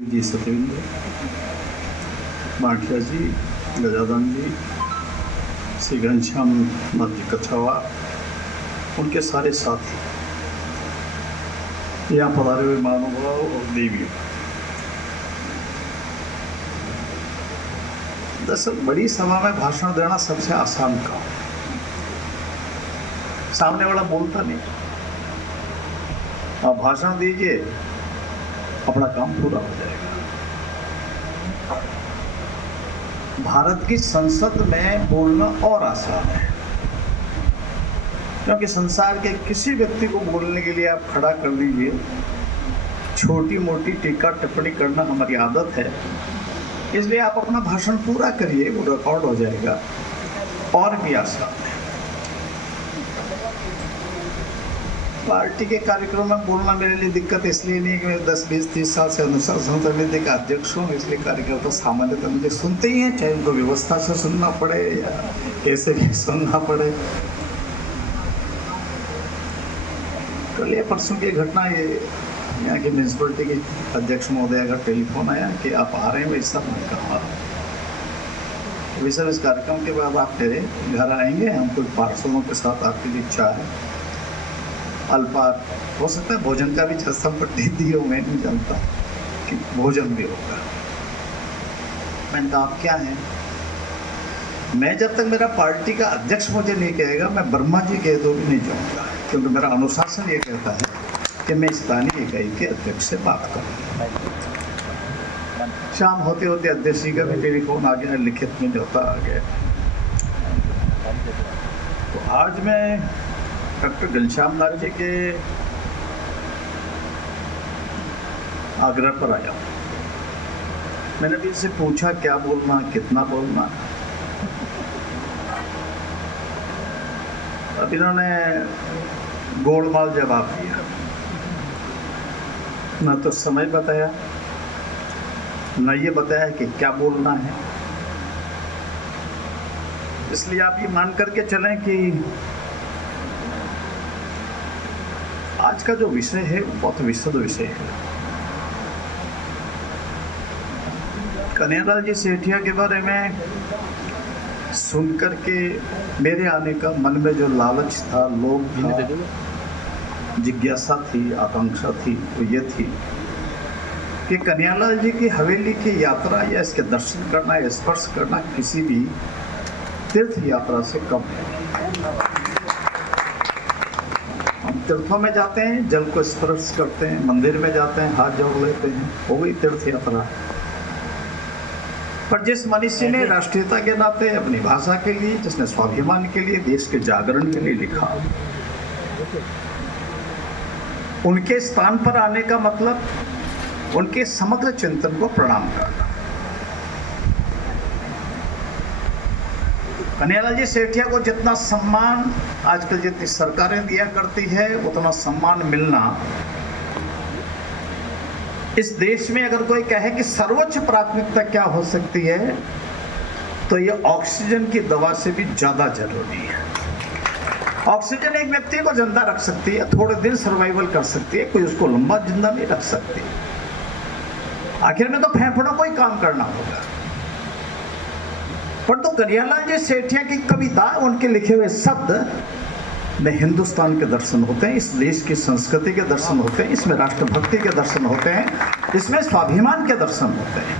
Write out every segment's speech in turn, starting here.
जी सत्येंद्र, माठिया जी, गजानन जी, श्री घनश्याम नाथ जी कछावा, उनके सारे साथी, यहाँ पधारे हुए महानुभाव और देवियों। दरअसल बड़ी सभा में भाषण देना सबसे आसान काम, सामने वाला बोलता नहीं, आप भाषण दीजिए, अपना काम पूरा हो जाएगा। भारत की संसद में बोलना और आसान है, क्योंकि संसार के किसी व्यक्ति को बोलने के लिए आप खड़ा कर लीजिए, छोटी मोटी टीका टिप्पणी करना हमारी आदत है, इसलिए आप अपना भाषण पूरा करिए, वो रिकॉर्ड हो जाएगा। और भी आसान है। पार्टी के कार्यक्रम में बोलना मेरे लिए दिक्कत इसलिए नहीं कि मैं 10, 20, 30 साल से अनुशासन समिति का अध्यक्ष हूँ, इसलिए कार्यकर्ता सामान्यतः मुझे सुनते ही हैं, चाहे उनको व्यवस्था से सुनना पड़े या कैसे भी सुनना पड़े। कल या परसों की घटना, ये यहाँ की म्यूनसिपलिटी के अध्यक्ष महोदय का टेलीफोन आया कि आप आ रहे हैं भाई साहब। मैंने कहा भाई साहब, इस कार्यक्रम के बाद आप मेरे घर आएंगे, हम कुछ पार्सलों के साथ आपके लिए चाय अल्पार, हो सकता है भोजन का भी छस्ता पट्टी दी हो, मैं नहीं जानता कि भोजन भी होगा। मैंने कहा आप क्या हैं? मैं जब तक मेरा पार्टी का अध्यक्ष मुझे नहीं कहेगा, मैं ब्रह्मा जी कह दो भी नहीं जाऊँगा, क्योंकि मेरा अनुशासन ये कहता है कि मैं स्थानीय इकाई के अध्यक्ष से बात करूँ। शाम होते होते अध्यक्ष जी का भी टेलीफोन आ गया, लिखित में न्योता आ गया। तो आज मैं डॉक्टर घनश्याम नाथ जी के आग्रह पर आया। मैंने भी इनसे पूछा क्या बोलना, कितना बोलना। अब इन्होंने गोलमाल जवाब दिया, ना तो समय बताया, न ये बताया कि क्या बोलना है। इसलिए आप ये मान करके चलें कि आज का जो विषय है वो बहुत विशद विषय है। कन्हैयालाल जी सेठिया के बारे में सुन करके मेरे आने का मन में जो लालच था, लोभ था, जिज्ञासा थी, आकांक्षा थी, वो ये थी कि कन्हैयालाल जी की हवेली की यात्रा या इसके दर्शन करना या स्पर्श करना किसी भी तीर्थ यात्रा से कम है। हम तीर्थों में जाते हैं, जल को स्पर्श करते हैं, मंदिर में जाते हैं, हाथ जोड़ लेते हैं, हो गई तीर्थ यात्रा। पर जिस मनुष्य ने राष्ट्रीयता के नाते अपनी भाषा के लिए, जिसने स्वाभिमान के लिए, देश के जागरण के लिए लिखा, उनके स्थान पर आने का मतलब उनके समग्र चिंतन को प्रणाम करना। कन्हैयालाल जी सेठिया को जितना सम्मान आजकल जितनी सरकारें दिया करती है, उतना सम्मान मिलना इस देश में अगर कोई कहे कि सर्वोच्च प्राथमिकता क्या हो सकती है, तो ये ऑक्सीजन की दवा से भी ज्यादा जरूरी है। ऑक्सीजन एक व्यक्ति को जिंदा रख सकती है, थोड़े दिन सर्वाइवल कर सकती है, कोई उसको लंबा जिंदा नहीं रख सकती। आखिर में तो फेफड़ों को ही काम करना होगा। पर तो कन्हैयालाल जी सेठिया की कविता, उनके लिखे हुए शब्द में हिंदुस्तान के दर्शन होते हैं, इस देश की संस्कृति के दर्शन होते हैं, इसमें राष्ट्रभक्ति के दर्शन होते हैं, इसमें स्वाभिमान के दर्शन होते हैं,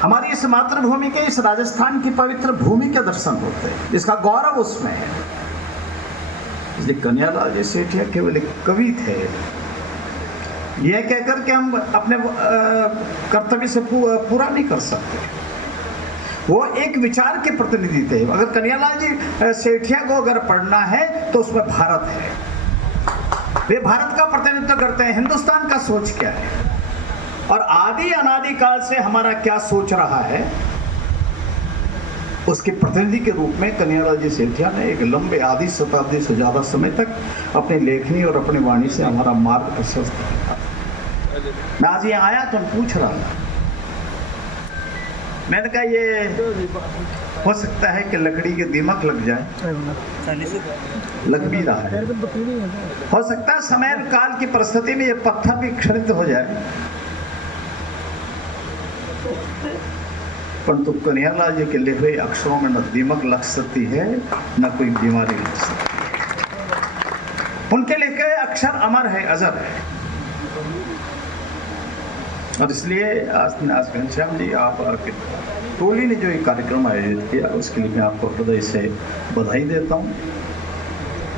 हमारी इस मातृभूमि के, इस राजस्थान की पवित्र भूमि के दर्शन होते हैं, इसका गौरव उसमें है। इसलिए कन्हैयालाल जी सेठिया केवल एक कवि थे, यह कहकर के हम अपने कर्तव्य से पूरा नहीं कर सकते। वो एक विचार के प्रतिनिधि थे। अगर कन्हैयालाल जी सेठिया को अगर पढ़ना है तो उसमें भारत है, वे भारत का प्रतिनिधित्व करते हैं। हिंदुस्तान का सोच क्या है और आदि अनादि काल से हमारा क्या सोच रहा है, उसके प्रतिनिधि के रूप में कन्हैयालाल जी सेठिया ने एक लंबे आधी शताब्दी से ज्यादा समय तक अपनी लेखनी और अपनी वाणी से हमारा मार्ग प्रशस्त किया। मैं आज यहाँ आया तो पूछ रहा था, मैंने कहा ये हो सकता है कि लकड़ी के दीमक लग जाए, लग भी रहा है। हो सकता है समय काल की परिस्थिति में ये पत्थर भी क्षणित हो जाए, परंतु कन्हैयालाल जी के लिखे अक्षरों में न दीमक लग सकती है न कोई बीमारी लग सकती है। उनके लिखे अक्षर अमर है, अजर है। और इसलिए आज घनश्याम जी आप टोली ने जो ये कार्यक्रम आयोजित किया उसके लिए मैं आपको हृदय से बधाई देता हूँ।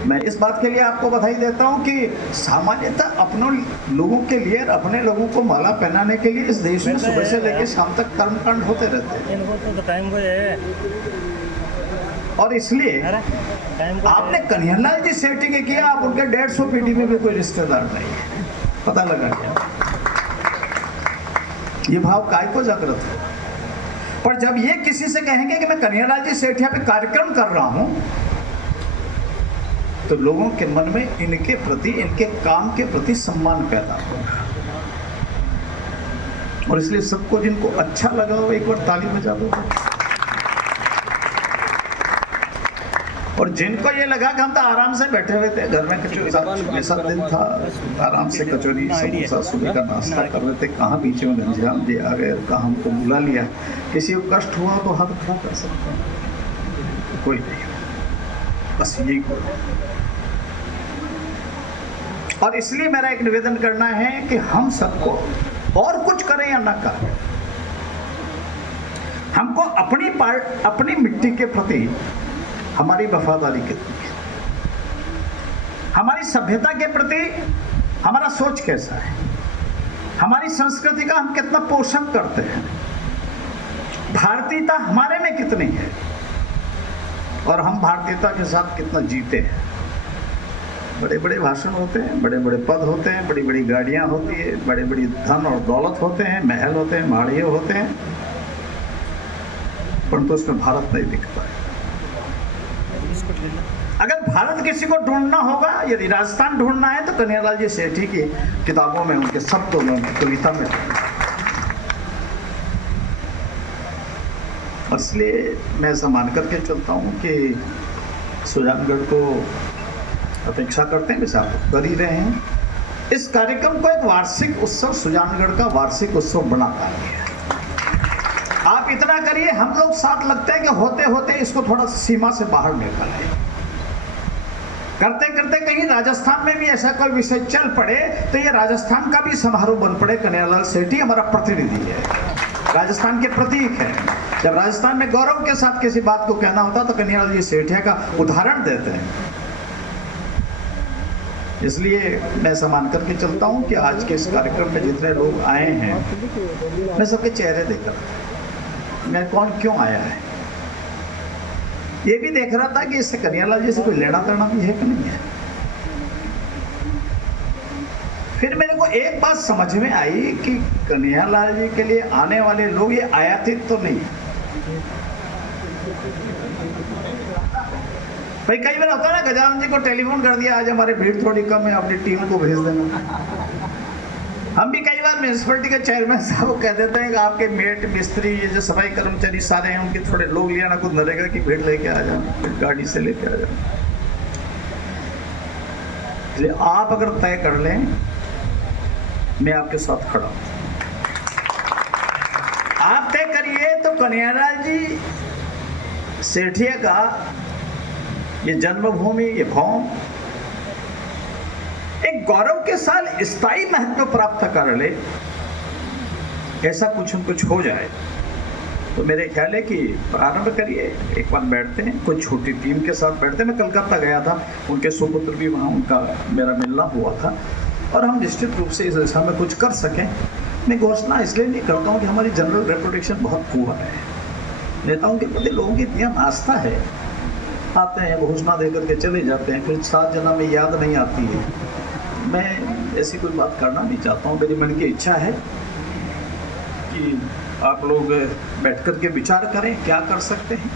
मैं इस बात के लिए आपको बधाई देता हूँ कि सामान्यतः अपने लोगों के लिए, अपने लोगों को माला पहनाने के लिए इस देश में सुबह से लेकर शाम तक कर्मकांड होते रहते हैं। और इसलिए आपने कन्हैयालाल जी सेठी के किया, आप उनके 150 पीढ़ी में भी कोई रिश्तेदार नहीं है, पता लगा क्या? ये भाव काय को जागृत हो। पर जब ये किसी से कहेंगे कि मैं कन्हैयालाल जी सेठिया पे कार्यक्रम कर रहा हूं, तो लोगों के मन में इनके प्रति, इनके काम के प्रति सम्मान पैदा होगा। और इसलिए सबको जिनको अच्छा लगा हो एक बार ताली बजा दो। और जिनको ये लगा कि हम तो आराम से बैठे हुए थे घर में, कचौरी ऐसा दिन था, आराम से कचौरी समोसा सुबह का नाश्ता कर रहे थे, कहाँ बीच में घनश्याम जी आ गए, कहाँ हमको बुला लिया। किसी को कष्ट हुआ तो हाथ खड़ा कर सकते हैं, कोई नहीं, बस यही कोई। और इसलिए मेरा एक निवेदन करना है कि हम सबको और कुछ करें या ना करें, हमको अपनी मिट्टी के प्रति हमारी वफादारी कितनी है, हमारी सभ्यता के प्रति हमारा सोच कैसा है, हमारी संस्कृति का हम कितना पोषण करते हैं, भारतीयता हमारे में कितनी है और हम भारतीयता के साथ कितना जीते हैं। बड़े बड़े भाषण होते हैं, बड़े बड़े पद होते हैं, बड़ी बड़ी गाड़ियां होती है, बड़े बड़ी धन और दौलत होते हैं, महल होते हैं, माड़िए होते हैं, परंतु उसमें भारत नहीं दिख पाए। अगर भारत किसी को ढूंढना होगा, यदि राजस्थान ढूंढना है, तो कन्हैयालाल जी सेठी की किताबों में, उनके शब्दों में, उनकी कविता में। इसलिए मैं ऐसा मान करके चलता हूँ कि सुजानगढ़ को अपेक्षा करते हैं, वैसे आप कर ही रहे हैं। इस कार्यक्रम को एक वार्षिक उत्सव, सुजानगढ़ का वार्षिक उत्सव बना पाएंगे। आप इतना करिए, हम लोग साथ लगते हैं कि होते होते इसको थोड़ा सीमा से बाहर निकल आए। करते करते कहीं राजस्थान में भी ऐसा कोई विषय चल पड़े तो ये राजस्थान का भी समारोह बन पड़े। कन्हैयालाल सेठी हमारा प्रतिनिधि है, राजस्थान के प्रतीक है। जब राजस्थान में गौरव के साथ किसी बात को कहना होता तो कन्हैयालाल जी सेठिया का उदाहरण देते हैं। इसलिए मैं ऐसा मान करके चलता हूँ कि आज के इस कार्यक्रम में जितने लोग आए हैं, मैं सबके चेहरे देख रहा था, मैं कौन क्यों आया है ये भी देख रहा था कि इससे कन्हैयालाल जी से कोई लेना देना भी है कि नहीं है। फिर मेरे को एक बात समझ में आई कि कन्हैयालाल जी के लिए आने वाले लोग ये आयातित तो नहीं। भाई कई बार होता है ना, गजानन जी को टेलीफोन कर दिया, आज हमारी भीड़ थोड़ी कम है, अपनी टीम को भेज देना। हम भी कई बार म्यूनसिपलिटी के चेयरमैन साहब को कह देते हैं कि आपके मेट मिस्त्री, ये जो सफाई कर्मचारी सारे हैं, उनके थोड़े लोग लिया ना कुछ नरेगा की भीड़ लेके आ जाना, गाड़ी से लेके आ जाना। इसलिए आप अगर तय कर लें, मैं आपके साथ खड़ा हूं। आप तय करिए तो कन्हैयालाल जी सेठिया का ये जन्मभूमि, ये भौम एक गौरव के साथ स्थायी महत्व प्राप्त कर ले, ऐसा कुछ न कुछ हो जाए। तो मेरे ख्याल है कि प्रारंभ करिए, एक बार बैठते हैं, कोई छोटी टीम के साथ बैठते हैं। मैं कलकत्ता गया था, उनके सुपुत्र भी वहाँ, उनका मेरा मिलना हुआ था, और हम निश्चित रूप से इस दिशा में कुछ कर सकें। मैं घोषणा इसलिए नहीं करता हूँ कि हमारी जनरल रेपुटेशन बहुत पुअर है, नेताओं के प्रति लोगों की इतनी आस्था है, आते हैं घोषणा दे करके चले जाते हैं, फिर 7 जना में याद नहीं आती है। मैं ऐसी कोई बात करना नहीं चाहता हूँ। मेरी मन की इच्छा है कि आप लोग बैठ कर के विचार करें क्या कर सकते हैं,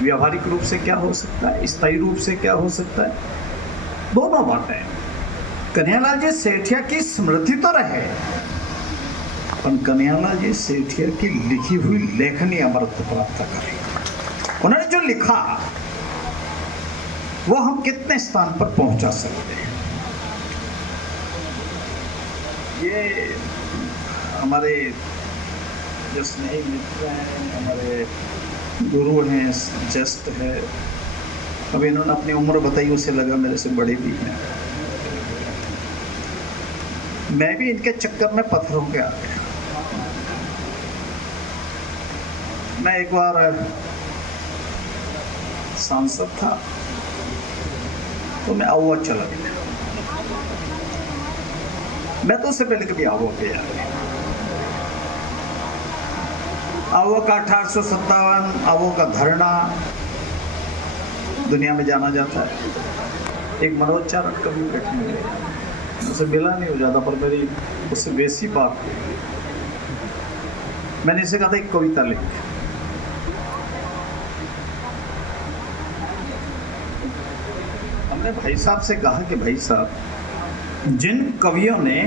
व्यावहारिक रूप से क्या हो सकता है, स्थायी रूप से क्या हो सकता है। दोनों बातें, कन्हैयालाल जी सेठिया की स्मृति तो रहे, पर कन्हैयालाल जी सेठिया की लिखी हुई लेखनी अमरत्व प्राप्त करें। उन्होंने जो लिखा वो हम कितने स्थान पर पहुंचा सकते हैं। ये हमारे जो स्नेही मित्र हैं, हमारे गुरु हैं, जस्ट है, अभी इन्होंने अपनी उम्र बताई, उसे लगा मेरे से बड़े भी हैं। मैं भी इनके चक्कर में पत्थरों के आ गया। मैं एक बार सांसद था तो मैं आहुआ चला गया। मैं तो उससे पहले कभी आहुआ गया। आहुआ का 1857 आहुआ का धरना दुनिया में जाना जाता है। एक मनोज चारण कभी बैठे हुए, उसे मिला नहीं हो जाता, पर मेरी उससे वैसी बात हुई। मैंने इसे कहा था एक कविता लिख। हमने भाई साहब से कहा कि भाई साहब, जिन कवियों ने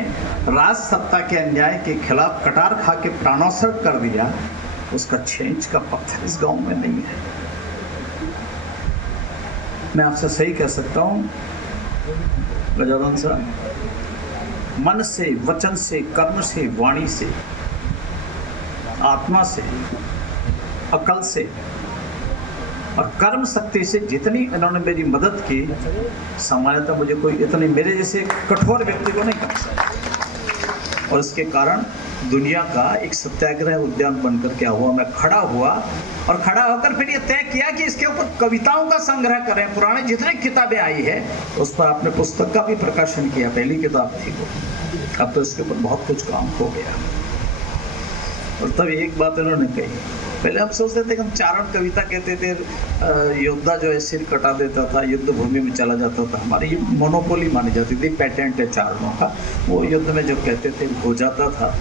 राज सत्ता के अन्याय के खिलाफ कटार खा के प्राणोत्सर्ग कर दिया, उसका 6 इंच का पत्थर इस गांव में नहीं है। मैं आपसे सही कह सकता हूँ गजानन साहब, मन से, वचन से, कर्म से, वाणी से, आत्मा से, अकल से और कर्म शक्ति से जितनी इन्होंने मेरी मदद की, सामान्यतः मुझे कोई इतने मेरे जैसे कठोर व्यक्ति को नहीं कर सकता। और इसके कारण दुनिया का एक सत्याग्रह उद्यान बनकर के हुआ, मैं खड़ा हुआ और खड़ा होकर फिर ये तय किया कि इसके ऊपर कविताओं का संग्रह करें। पुराने जितने किताबें आई है उस पर आपने पुस्तक का भी प्रकाशन किया, पहली किताब थी वो। अब तो इसके ऊपर बहुत कुछ काम हो गया। और तब एक बात इन्होंने कही, पहले हम सोचते थे कि हम चारण कविता कहते थे, योद्धा जो है सिर कटा देता था, युद्ध भूमि में चला जाता था, हमारी ये मोनोपोली मानी जाती थी, पेटेंट है चारणों का, वो युद्ध में जो कहते थे हो जाता था।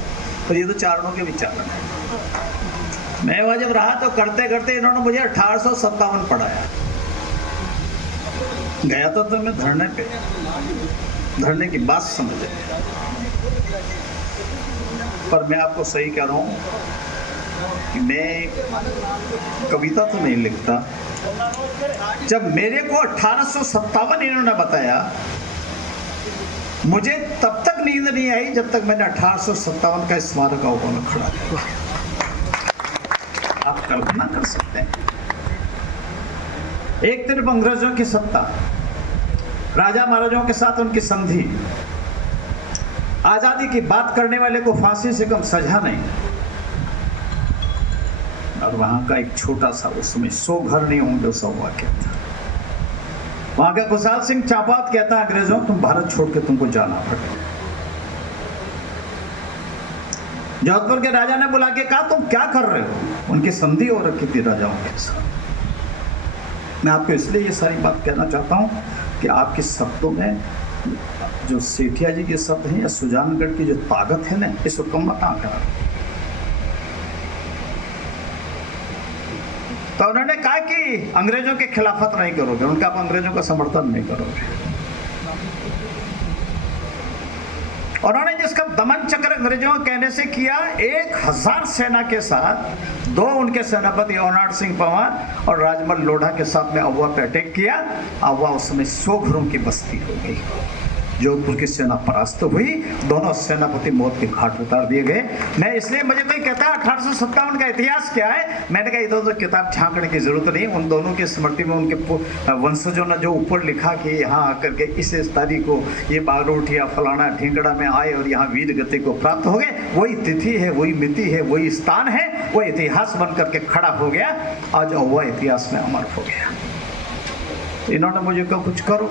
पर ये तो चारणों के विचारण है। मैं वहाँ जब रहा तो करते करते इन्होंने मुझे 1857 पढ़ाया। गया तो मैं धरने पे, धरने की बात समझ आया। पर मैं आपको सही कह रहा हूँ कि मैं कविता तो नहीं लिखता। जब मेरे को 1857 इन्होंने बताया, मुझे तब तक नींद नहीं आई जब तक मैंने 1857 का स्मारक आहुआ में खड़ा किया। आप कल्पना कर सकते हैं, एक तरफ अंग्रेजों की सत्ता, राजा महाराजाओं के साथ उनकी संधि, आजादी की बात करने वाले को फांसी से कम सजा नहीं, और वहां का एक छोटा सा, उसमें 100 घर नहीं होंगे, 100 वाक्य था। वहां का खुशहाल सिंह चापात कहता है अंग्रेजों, तुम भारत छोड़ के तुमको जाना पड़ेगा। जोधपुर के राजा ने बुला के कहा तुम क्या कर रहे हो? उनकी संधि हो रखी थी राजाओं के साथ। मैं आपको इसलिए ये सारी बात कहना चाहता हूँ कि आपके शब्दों में जो सेठिया जी के शब्द हैं या सुजानगढ़ की जो ताकत है ना, इसको कम मत आंका। तो उन्होंने कहा कि अंग्रेजों के खिलाफत नहीं करोगे, उनका आप अंग्रेजों का समर्थन नहीं करोगे। उन्होंने जिसका दमन चक्र अंग्रेजों के कहने से किया, 1000 सेना के साथ 2 उनके सेनापति ओनाड सिंह पंवार और राजमल लोढ़ा के साथ में आहुआ पे अटैक किया। आहुआ उसमें 100 घरों की बस्ती हो गई। जोधपुर की सेना परास्त हुई, दोनों सेनापति मौत के घाट उतार दिए गए। मैं इसलिए, मुझे कोई कहता है 1857 का इतिहास क्या है, मैंने कहा इधर उधर किताब झांकने की जरूरत नहीं। उन दोनों की स्मृति में उनके वंशजों ने जो ऊपर लिखा कि यहाँ आकर के इस तारीख को ये बागरोटिया फलाना ढींगड़ा में आए और यहाँ वीर गति को प्राप्त हो गए, वही तिथि है, वही मिति है, वही स्थान है, वो इतिहास बन करके खड़ा हो गया। आज वह इतिहास में अमर हो गया। इन्होंने मुझे कहा कुछ करो।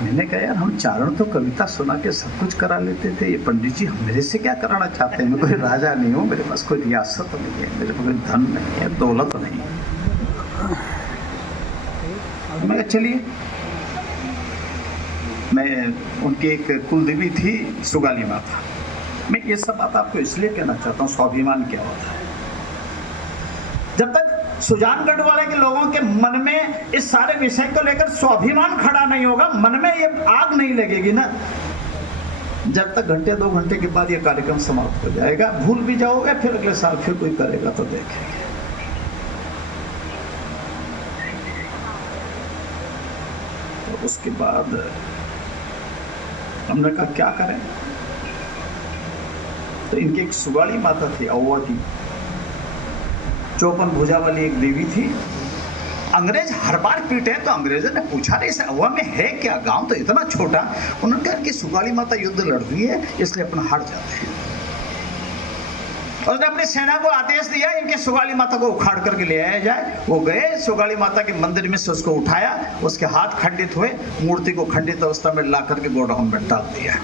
मैंने कहा यार, हम चारण तो कविता सुना के सब कुछ करा लेते थे, ये पंडित जी मेरे से क्या कराना चाहते हैं? मैं कोई राजा नहीं हूँ, मेरे पास कोई रियासत नहीं है, मेरे पास कोई धन नहीं है, दौलत नहीं है। मैं कहा चलिए। मैं उनकी एक कुलदेवी थी सुगाली माता। मैं ये सब बात आपको इसलिए कहना चाहता हूँ, स्वाभिमान क्या होता है। जब तक सुजानगढ़ वाले के लोगों के मन में इस सारे विषय को लेकर स्वाभिमान खड़ा नहीं होगा, मन में ये आग नहीं लगेगी ना, जब तक घंटे 2 घंटे के बाद ये कार्यक्रम समाप्त हो जाएगा, भूल भी जाओगे, फिर अगले साल फिर कोई करेगा तो देखेंगे। तो उसके बाद हमने कहा क्या करें। तो इनकी एक सुगाड़ी माता थी अव्वा की, 54 भुजा वाली एक देवी थी। अंग्रेज हर बार पीटे तो अंग्रेजों ने पूछा नहीं इस अव्वा में है क्या, गांव तो इतना छोटा। उन्होंने कहा कि सुगाड़ी माता युद्ध लड़ रही है इसलिए अपन हार जाते हैं। उसने अपनी सेना को आदेश दिया इनके सुगाली माता को उखाड़ करके ले आया जाए। वो गए, सुगाली माता के मंदिर में से उसको उठाया, उसके हाथ खंडित हुए, मूर्ति को खंडित अवस्था में ला करके गोडाउन में डाल दिया।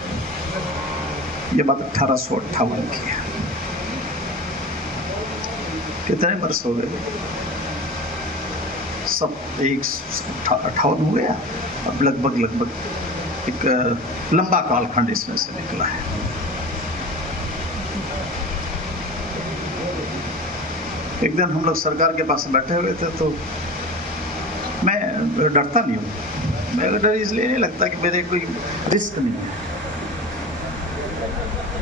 ये बात 1858 की है। कितने वर्ष हो गए? सब 158 हो गया। अब लगभग एक लंबा कालखंड इसमें से निकला है। एक दिन हम लोग सरकार के पास बैठे हुए थे तो मैं डरता नहीं हूँ, मेरा डर इसलिए नहीं लगता कि मेरे कोई रिस्क नहीं है।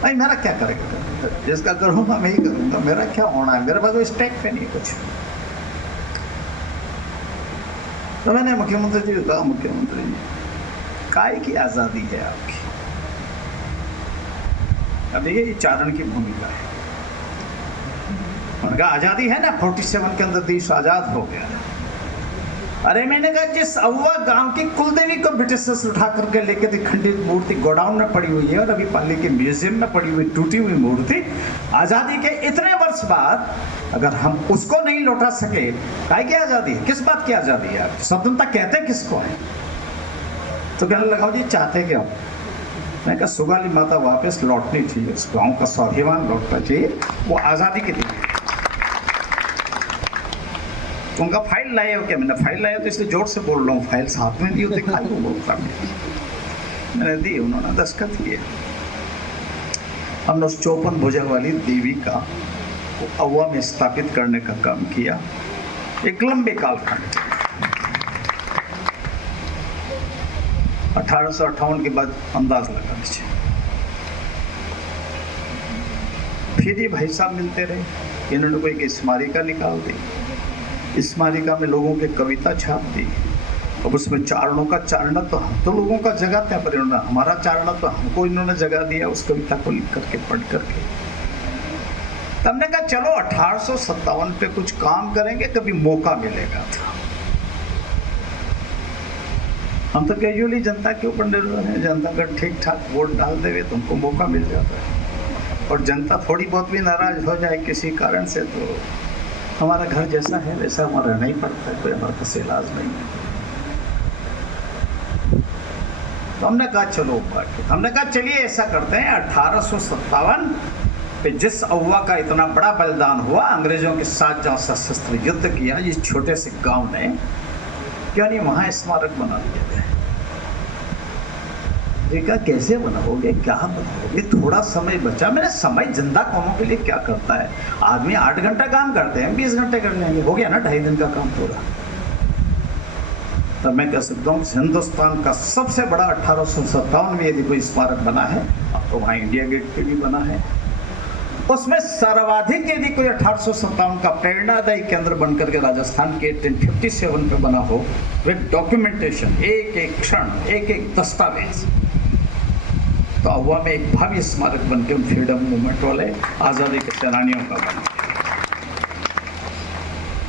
नहीं, मेरा क्या करेगा, जिसका करूँगा मैं ही करूँगा, मेरा क्या होना है, मेरे पास कोई स्टेक पे नहीं कुछ। तो मैंने मुख्यमंत्री जी को कहा, मुख्यमंत्री जी काय की आज़ादी है आपकी? अब ये चारण की भूमिका है। उनका आज़ादी है ना, 47 के अंदर देश आज़ाद हो गया। अरे मैंने कहा जिस अव्वा गांव की कुलदेवी को ब्रिटिशर्स उठा करके लेके थी, खंडित मूर्ति गोडाउन में पड़ी हुई है और अभी पाली के म्यूजियम में पड़ी हुई टूटी हुई मूर्ति, आज़ादी के इतने वर्ष बाद अगर हम उसको नहीं लौटा सके, काय की आज़ादी है? किस बात की आज़ादी है? स्वतंत्रता कहते किसको है? तो कहने लगा जी चाहते क्या? मैं कहा सुगाली माता वापस लौटनी चाहिए, उस गाँव का स्वाभिमान लौटना चाहिए, वो आज़ादी के लिए। उनका फाइल लाए हो क्या? मैंने फाइल लाया तो इसलिए जोर से बोल रहा हूँ, फाइल साथ में दी होती खाई को बोलता मैंने दी, उन्होंने दस्तखत किए। हमने उस 54 भुजा वाली देवी का अव्वा में स्थापित करने का काम किया, एक लंबे कालखंड। 1858 के बाद अंदाज लगा लीजिए। फिर ये भाई साहब मिलते रहे, इन्होंने कोई एक स्मारिका निकाल दी, स्मारिका में लोगों की कविता छाप दी। अब उसमें चारणों का चारणा तो हम तो लोगों का जगाते हैं, पर इन्होंने हमारा चारणा तो हमको इन्होंने जगा दिया उस कविता को लिख करके, पढ़ करके। तब हमने कहा चलो 1857 पे कुछ काम करेंगे, कभी मौका मिलेगा था। हम तो कैजुअली जनता के ऊपर निर्भर है, जनता अगर ठीक ठाक वोट डाल देवे तो हमको मौका मिल जाता है। और जनता थोड़ी बहुत भी नाराज हो जाए किसी कारण से तो हमारा घर जैसा है वैसा हमारा रहना ही पड़ता है, कोई हमारे पास इलाज नहीं है। तो हमने कहा चलो, हमने कहा चलिए ऐसा करते हैं, 1857 पे जिस अव्वा का इतना बड़ा बलिदान हुआ, अंग्रेजों के साथ जहाँ सशस्त्र युद्ध किया इस छोटे से गांव ने, क्यों नहीं वहाँ स्मारक बना दिया जाए? देखा कैसे बनाओगे, क्या बनाओगे? थोड़ा समय बचा। मैंने समय जिंदा कामों के लिए क्या करता है? आदमी 8 घंटा काम करते हैं, 20 घंटे कर लेंगे, हो गया ना 2.5 दिन का काम पूरा। तब मैं कह सकता हूँ हिंदुस्तान का सबसे बड़ा 1857 में यदि कोई स्मारक बना है, तो वहाँ इंडिया गेट पे भी बना है। उसमें सर्वाधिक यदि कोई 1857 का प्रेरणादायी केंद्र बनकर के राजस्थान के 1057 पे बना हो, विद डॉक्यूमेंटेशन, एक एक क्षण, एक एक दस्तावेज, तो अव्वा में एक भव्य स्मारक बनकर फ्रीडम मूवमेंट वाले आज़ादी के सेनानियों का बन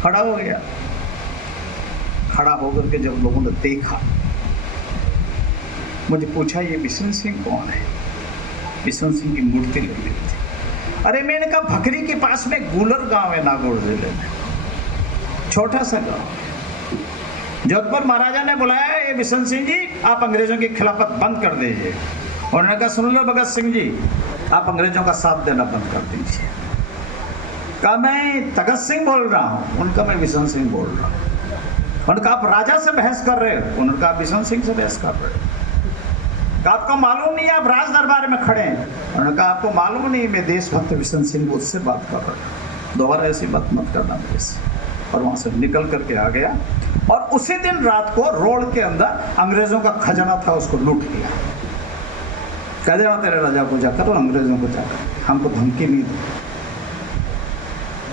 खड़ा हो गया। खड़ा होकर के जब लोगों ने देखा, मुझे पूछा ये बिशन सिंह कौन है? बिशन सिंह की मूर्ति लगी थी। अरे मैंने कहा भकरी के पास में गूलर गांव है नागौर जिले में, छोटा सा गांव। जोधपुर महाराजा ने बुलाया, ये बिशन सिंह जी आप अंग्रेजों की खिलाफत बंद कर दीजिए। उन्होंने कहा सुन लो भगत सिंह जी, आप अंग्रेजों का साथ देना बंद कर दीजिए। कहा मैं तगत सिंह बोल रहा हूँ। उनका मैं बिशन सिंह बोल रहा हूँ। उनका आप राजा से बहस कर रहे हो? उनका बिशन सिंह से बहस कर रहे हो। आपको मालूम नहीं आप राज दरबार में खड़े हैं? उन्होंने कहा आपको मालूम नहीं मैं देशभक्त बिशन सिंह उससे बात कर रहा हूँ, दोबारा ऐसी बात मत करना मेरे से। और वहाँ से निकल करके आ गया और उसी दिन रात को रोड के अंदर अंग्रेजों का खजाना था उसको लूट लिया। कह देना तेरे राजा को जाकर और अंग्रेजों को जाकर, हमको धमकी नहीं दी।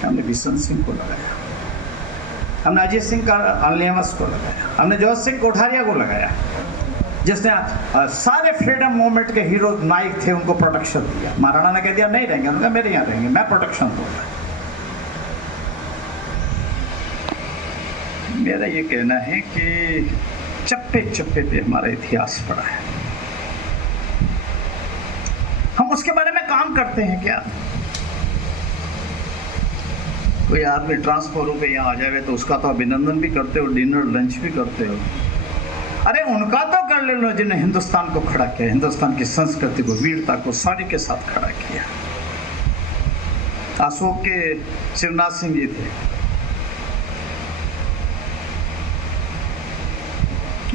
हमने बिशन सिंह को लगाया, हमने अजीत सिंह का अनलेमस को लगाया, हमने जोध सिंह कोठारिया को लगाया। जिसने सारे फ्रीडम मूवमेंट के हीरो नायक थे उनको प्रोटेक्शन दिया। महाराणा ने कह दिया नहीं रहेंगे, उन्होंने कहा मेरे यहाँ रहेंगे, मैं प्रोटेक्शन दूंगा। मेरा ये कहना है कि चप्पे चप्पे पे हमारा इतिहास पड़ा है, हम उसके बारे में काम करते हैं क्या? कोई आदमी ट्रांसफर पे यहाँ आ जाए तो उसका तो अभिनंदन भी करते हो, डिनर लंच भी करते हो। अरे उनका तो कर ले लो जिन्हें हिंदुस्तान को खड़ा किया, हिंदुस्तान की संस्कृति को, वीरता को सारी के साथ खड़ा किया। अशोक के शिवनाथ सिंह जी थे,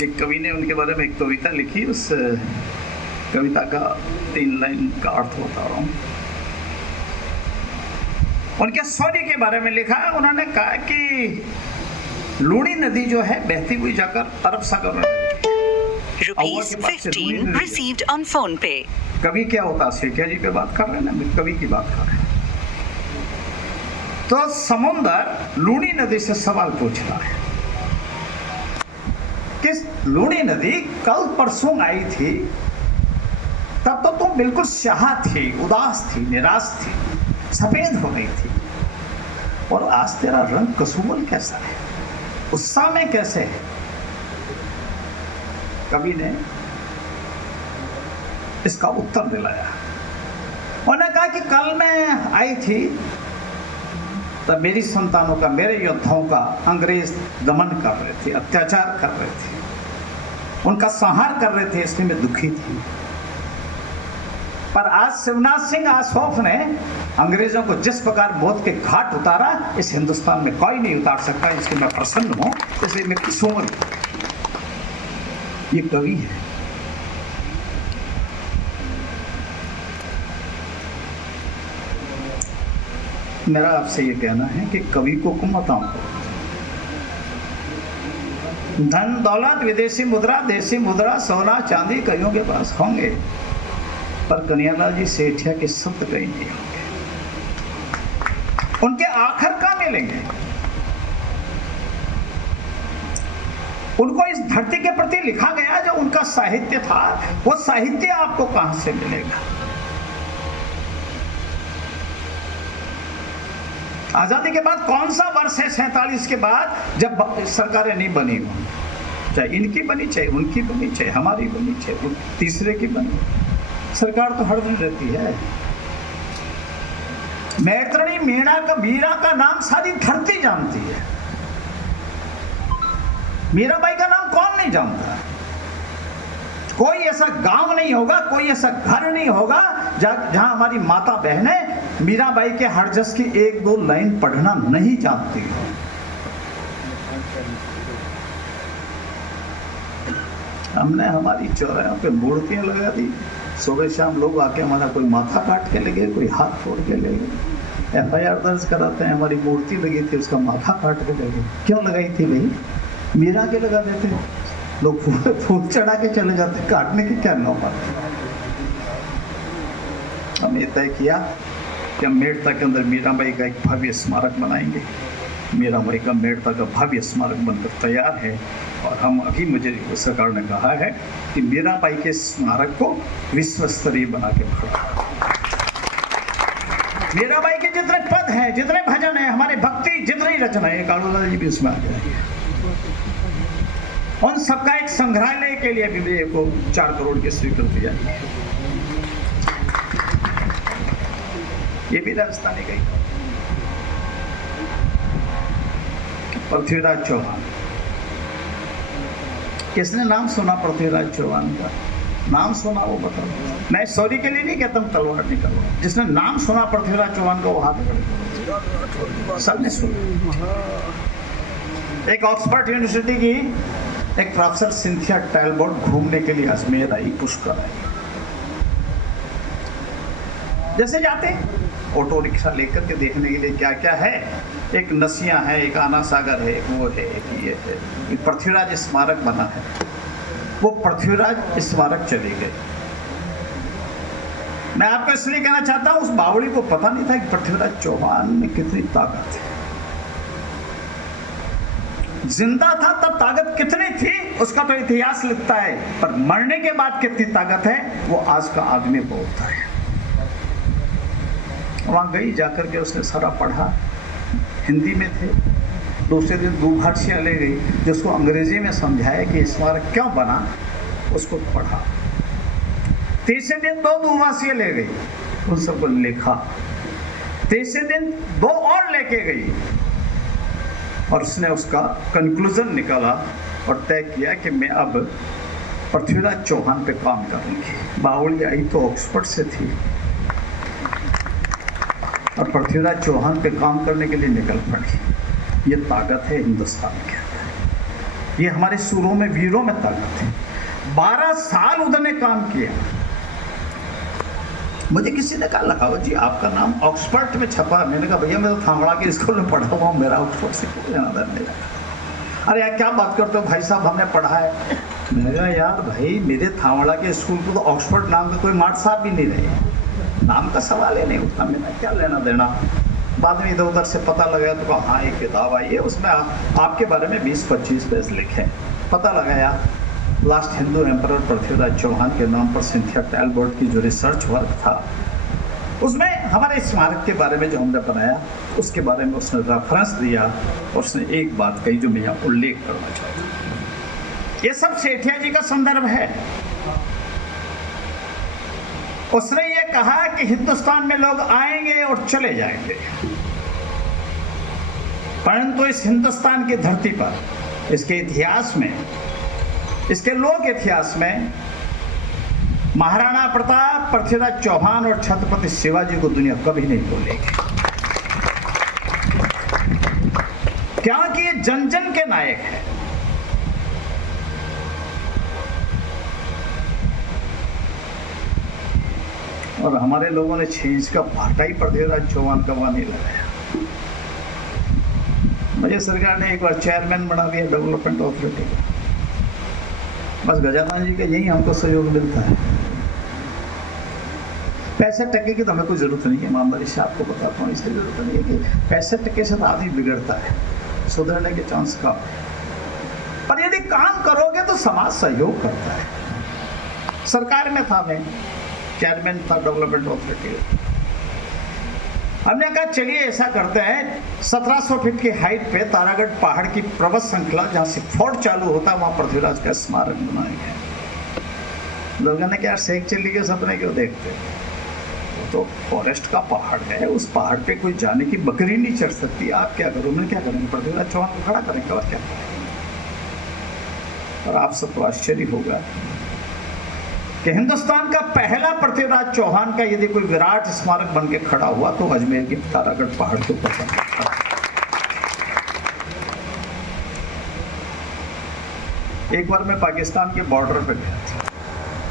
एक कवि ने उनके बारे में एक कविता लिखी, उस कविता का 3 लाइन का अर्थ बता रहा हूँ। उनके शौर्य के बारे में लिखा है, उन्होंने कहा कि लूणी नदी जो है बहती हुई जाकर अरब सागर में ₹15 received on phone पे। कवि क्या होता है? सेठिया जी पे बात कर रहे हैं ना, कवि की बात कर रहे हैं। तो समुंदर लूणी नदी से सवाल पूछ रहा है कि लूणी नदी कल परसों आई थी, तब तो तुम बिल्कुल स्याह थी, उदास थी, निराश थी, सफेद हो गई थी, और आज तेरा रंग कसूमल कैसा है, उत्साह में कैसे है? कवि ने इसका उत्तर दिलाया। उन्होंने कहा कि कल मैं आई थी तब मेरी संतानों का, मेरे योद्धाओं का अंग्रेज दमन कर रहे थे, अत्याचार कर रहे थे, उनका संहार कर रहे थे, इसलिए मैं दुखी थी। पर आज शिवनाथ सिंह अशोक ने अंग्रेजों को जिस प्रकार मौत के घाट उतारा, इस हिंदुस्तान में कोई नहीं उतार सकता, इसलिए मैं प्रसन्न हूं, इसलिए मैं किशोर। ये कवि है। मेरा आपसे ये कहना है कि कवि को मत आंको। धन दौलत, विदेशी मुद्रा, देशी मुद्रा, सोना चांदी कईयों के पास होंगे, पर कन्हैयालाल जी सेठिया के शब्द कहीं नहीं होंगे। उनके आखिर कहाँ मिलेंगे? उनको इस धरती के प्रति लिखा गया जो उनका साहित्य था, वो साहित्य आपको कहां से मिलेगा? आजादी के बाद कौन सा वर्ष है 47 के बाद जब सरकारें नहीं बनी हो, चाहे इनकी बनी, चाहे उनकी बनी, चाहे हमारी बनी, चाहे तीसरे की बनी, सरकार तो हर दिन रहती है। मैत्रेयी मीरा का नाम सारी धरती जानती है, मीराबाई का नाम कौन नहीं जानता? कोई ऐसा गांव नहीं होगा, कोई ऐसा घर नहीं होगा जहां हमारी माता बहनें मीराबाई के हरजस की 1-2 लाइन पढ़ना नहीं जानती हो। हमने हमारी चौराहों पे मूर्तियां लगा दी, सुबह शाम लोग आके हमारा कोई माथा काट के ले गए, कोई हाथ तोड़ के ले गए। FIR दर्ज कराते हैं, हमारी मूर्ति लगी थी, उसका माथा काट के ले गए। क्यों लगाई थी भाई? मीरा के लगा देते, लोग फूल चढ़ा के चले जाते, काटने की क्या नौबत। हमने तय किया कि हम मेड़ता के अंदर मीराबाई का एक भव्य स्मारक बनाएंगे। मीराबाई का मेड़ता का भव्य स्मारक बनकर तैयार है, और हम अभी मुझे सरकार ने कहा है कि मीराबाई के स्मारक को विश्व स्तरीय बना के खड़ा। मीराबाई के जितने पद हैं, जितने भजन हैं, हमारे भक्ति जितनी रचना है, कालूलाल जी भी उसमें आ जाएंगे। उन सबका एक संग्रहालय के लिए भी मेरे को 4 करोड़ की स्वीकृति आई है। ये भी राजस्थानी गई। पृथ्वीराज चौहान, किसने नाम सुना पृथ्वीराज चौहान का? नाम सुना वो बताओ। मैं सॉरी के लिए नहीं कहता हूँ तलवार निकलवा, जिसने नाम सुना पृथ्वीराज चौहान का वो हाथ पकड़ो। सबने सुना। एक ऑक्सफोर्ड यूनिवर्सिटी की एक प्रोफेसर सिंथिया टैलबॉट घूमने के लिए अजमेर आई, पुष्कर आई। जैसे जाते ऑटो रिक्शा लेकर के देखने के लिए क्या क्या है, एक नसिया है, एक आना सागर है, एक वो है, एक ये है, एक पृथ्वीराज स्मारक बना है। वो पृथ्वीराज स्मारक चले गए। मैं आपको इसलिए कहना चाहता हूं, उस बावड़ी को पता नहीं था कि पृथ्वीराज चौहान में कितनी ताकत है। जिंदा था तब ताकत कितनी थी उसका तो इतिहास लिखता है, पर मरने के बाद कितनी ताकत है वो आज का आदमी बोलता है। वहां गई, जाकर के उसने सारा पढ़ा, हिंदी में थे। दूसरे दिन दुभाषिया ले गई, जिसको अंग्रेजी में समझाया कि स्मारक क्यों बना, उसको पढ़ा। तीसरे दिन 2 दुभाषिया ले गई, उन सबको लिखा। तीसरे दिन 2 और लेके गई और उसने उसका कंक्लूजन निकाला और तय किया कि मैं अब पृथ्वीराज चौहान पे काम करूंगी। बावली आई तो ऑक्सफोर्ड से थी और पृथ्वीराज चौहान पे काम करने के लिए निकल पड़ी। ये ताकत है हिंदुस्तान के अंदर, ये हमारे सूरों में, वीरों में ताकत है। 12 साल उन्होंने काम किया। मुझे किसी ने कहा लगाओ जी आपका नाम ऑक्सफोर्ड में छपा। मैंने कहा भैया मैं तो थामड़ा के स्कूल में पढ़ा हुआ हूँ, मेरा ऑक्सफोर्ड से कोई लेना देना नहीं। अरे यार क्या बात करते हो भाई साहब, हमने पढ़ा है। मैंने कहा यार भाई मेरे थामड़ा के स्कूल को तो ऑक्सफोर्ड नाम का कोई मार्ट साहब भी नहीं रहे, नाम का सवाल ही नहीं उठा, मेरा क्या लेना देना। बाद में इधर उधर से पता लगा तो कहा हाँ एक किताब आई है, उसमें आपके बारे में 20-25 पेज लिखे। पता लगाया लास्ट हिंदू एम्परर पृथ्वीराज चौहान के नाम पर सिंथिया टैलबर्ट की जो रिसर्च वर्क था उसमें हमारे स्मारक के बारे में जो हमने बनाया उसके बारे में उसने रेफरेंस दिया और उसने एक बात कही जो मैं यहाँ उल्लेख करना चाहता हूँ। ये सब सेठिया जी का संदर्भ है। उसने ये कहा कि हिंदुस्तान में लोग आएंगे और चले जाएंगे, परंतु इस हिंदुस्तान की धरती पर, इसके इतिहास में, इसके लोक इतिहास में महाराणा प्रताप, पृथ्वीराज चौहान और छत्रपति शिवाजी को दुनिया कभी नहीं भूलेगी, क्योंकि ये जन जन के नायक है। और हमारे लोगों ने 6 इंच का भाटा ही पृथ्वीराज चौहान का वहां नहीं लगाया। मुझे सरकार ने एक बार चेयरमैन बना दिया डेवलपमेंट अथॉरिटी का। बस गजानन जी के यही हमको सहयोग मिलता है। पैसे टके की तो हमें कोई जरूरत नहीं है, ईमानदारी से आपको बताता हूँ, इसलिए जरूरत नहीं है कि पैसे टके से आदमी बिगड़ता है, सुधरने के चांस कम है। पर यदि काम करोगे तो समाज सहयोग करता है। सरकार में था, मैं चेयरमैन था डेवलपमेंट अथॉरिटी। हमने कहा चलिए ऐसा करते हैं, 1700 फीट की हाइट पे तारागढ़ पहाड़ की पर्वत श्रृंखला जहाँ से फोर्ट चालू होता है वहाँ पृथ्वीराज का स्मारक बनाएंगे। लोगों ने क्या शेख चिल्ली के सपने क्यों देखते, तो फॉरेस्ट का पहाड़ है, उस पहाड़ पे कोई जाने की बकरी नहीं चढ़ सकती। आप क्या करोगे, क्या करेंगे, पृथ्वीराज चौहान को खड़ा करेंगे और क्या करेंगे। और आप सबको आश्चर्य होगा कि हिंदुस्तान का पहला पृथ्वीराज चौहान का यदि कोई विराट स्मारक बन के खड़ा हुआ तो अजमेर के तारागढ़ पहाड़ के ऊपर बन के खड़ा। एक बार मैं पाकिस्तान के बॉर्डर पे गया था,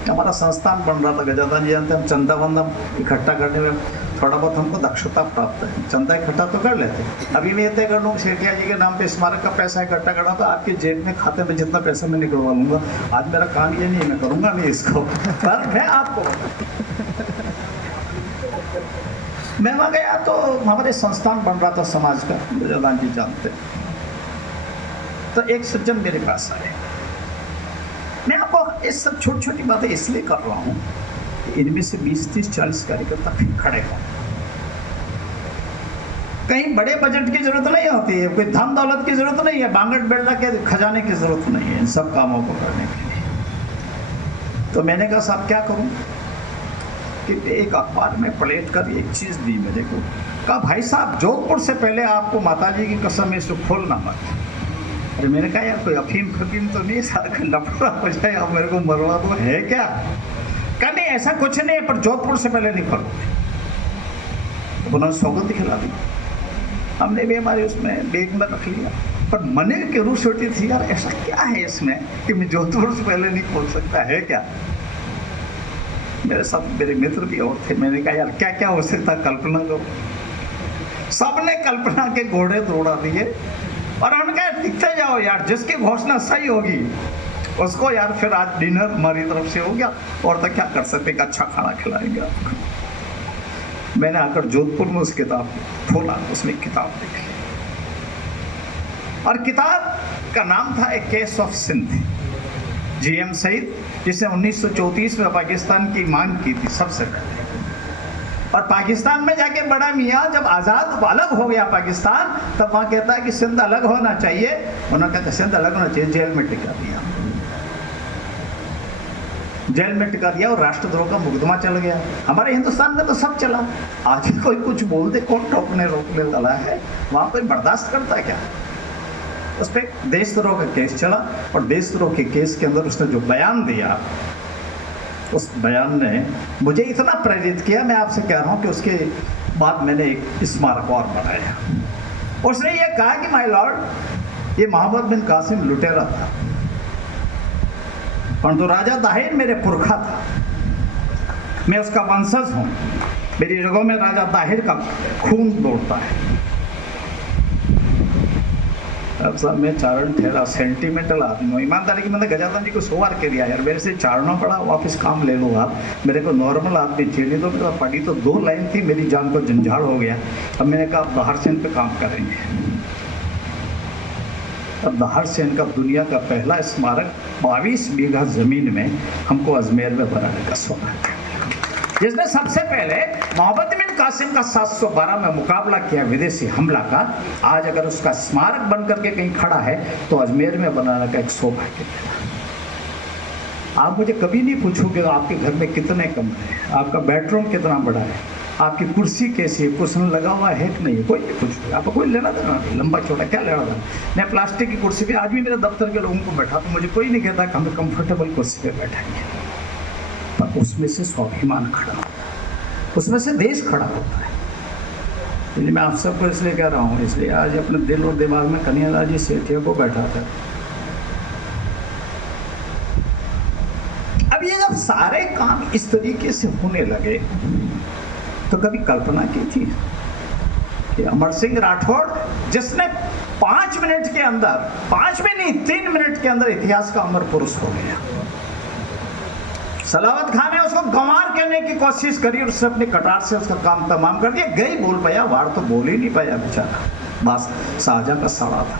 हमारा संस्थान बन रहा था। गजानन जी जानते हैं हम चंदा वंदा इकट्ठा करने में थोड़ा बहुत हमको दक्षता प्राप्त है, चंदा इकट्ठा तो कर लेते हैं। अभी मैं तय कर लूँ सेठिया जी के नाम पे स्मारक का पैसा इकट्ठा करना, तो आपके जेब में खाते में जितना पैसा मैं निकलवा लूंगा। आज मेरा काम ये नहीं है, मैं करूँगा नहीं इसको, पर मैं आपको मैं वहाँ गया तो हमारे संस्थान बन रहा था समाज का, गजानन जी जानते। तो एक सज्जन मेरे पास आए। मैं आपको ये सब छोटी छोटी बातें इसलिए कर रहा हूँ, इनमें से 20, 30, 40 कार्यकर्ता खड़े हों। कहीं बड़े बजट की जरूरत नहीं होती है, कोई धन दौलत की जरूरत नहीं है, बांगट बेड़ा के खजाने की जरूरत नहीं है इन सब कामों को करने के लिए। तो मैंने कहा साहब क्या करूं, कि एक अखबार में पलट कर एक चीज दी मेरे को। कहा भाई साहब जोधपुर से पहले आपको माताजी की कसम इसको खोलना मत। अरे मैंने कहा यार कोई अफीम फकीम तो नहीं, सारा लफड़ा हो जाए, अब मेरे को मरवा दो, है क्या। कहा नहीं ऐसा कुछ नहीं है, पर जोधपुर से पहले नहीं खोलोगे। तो उन्होंने सौगंध खिला दी, हमने भी हमारे उसमें बैग में रख लिया। पर मने की रूह छोटी थी, यार ऐसा क्या है इसमें कि मैं जोधपुर से पहले नहीं खोल सकता, है क्या। मेरे साथ मेरे मित्र भी और थे। मैंने कहा यार क्या क्या हो सकता, कल्पना करो। सबने कल्पना के घोड़े दौड़ा दिए और हमने कहा दिखते जाओ यार, जिसकी घोषणा सही होगी उसको यार फिर आज डिनर हमारी तरफ से हो गया, और तो क्या कर सकते, एक अच्छा खाना खिलाएंगे आपको। मैंने आकर जोधपुर में उस किताब खोला, उसमें किताब देखी और किताब का नाम था a case of Sindh, GM Sayeed, जिसने 1934 में पाकिस्तान की मांग की थी सबसे पहले। और पाकिस्तान में जाके बड़ा मियाँ जब आज़ाद अलग हो गया पाकिस्तान, तब वहाँ कहता है कि सिंध अलग होना चाहिए। उन्होंने कहा सिंध अलग होना चाहिए, जेल में टिका दिया, जेल में टिका दिया और राष्ट्रद्रोह का मुकदमा चल गया। हमारे हिंदुस्तान में तो सब चला, आज भी कोई कुछ बोल दे कौन रोकने वाला है? वहाँ कोई बर्दाश्त करता है क्या? उस पर देशद्रोह का केस चला और देशद्रोह के केस के अंदर उसने जो बयान दिया, उस बयान ने मुझे इतना प्रेरित किया, मैं आपसे कह रहा हूँ कि उसके बाद मैंने एक स्मारक और बनाया। उसने ये कहा कि माय लॉर्ड, ये मोहम्मद बिन कासिम लुटेरा था, परंतु राजा दाहिर मेरे पुरखा था, मैं उसका वंशज हूँ, मेरी रगों में राजा दाहिर का खून दौड़ता है। अब साहब मैं चारण ठहरा सेंटिमेंटल आदमी हूँ, ईमानदारी की मैंने गजानन जी को 100 बार कह दिया यार, मेरे से चाड़ना पड़ा, वापस काम ले लो आप, मेरे को नॉर्मल आदमी चाहिए। तो मेरा पढ़ी तो 2 लाइन थी, मेरी जान को जंजाल हो गया। अब मैंने कहा बाहर सेन पे काम करेंगे। अब बाहर सेन का दुनिया का पहला स्मारक 22 बीघा जमीन में हमको अजमेर में बनाने का सौभाग्य, जिसने सबसे पहले मोहम्मद बिन कासिम का 712 में मुकाबला किया विदेशी हमला का। आज अगर उसका स्मारक बन करके कहीं खड़ा है तो अजमेर में बनाने का एक सौभाग्य मिला। आप मुझे कभी नहीं पूछोगे आपके घर में कितने कमरे हैं, आपका बेडरूम कितना बड़ा है, आपकी कुर्सी कैसी है, कुशन लगा हुआ है कि नहीं, कोई नहीं पूछोगे। आपको कोई लेना देना नहीं, लंबा चौड़ा क्या लेना देना। मैं प्लास्टिक की कुर्सी पर आज भी मेरे दफ्तर के लोगों को बैठा तो मुझे कोई नहीं कहता कि हमें कंफर्टेबल कुर्सी पर बैठाएंगे, पर उसमें से स्वाभिमान खड़ा होता है, उसमें से देश खड़ा होता है। इसलिए मैं आप सबको इसलिए कह रहा हूँ, इसलिए आज अपने दिल और दिमाग में कन्हैयालाल जी सेठिया को बैठा था। अब ये जब सारे काम इस तरीके से होने लगे तो कभी कल्पना की थी कि अमर सिंह राठौड़, जिसने 5 मिनट के अंदर, 5 में नहीं 3 मिनट के अंदर इतिहास का अमर पुरुष हो गया। सलावत खान ने उसको गंवार कहने की कोशिश करी और उसने अपनी कटार से उसका काम तमाम कर दिया। गई बोल पाया, वार तो बोल ही नहीं पाया बेचारा, बस शाहजहां का साड़ा था।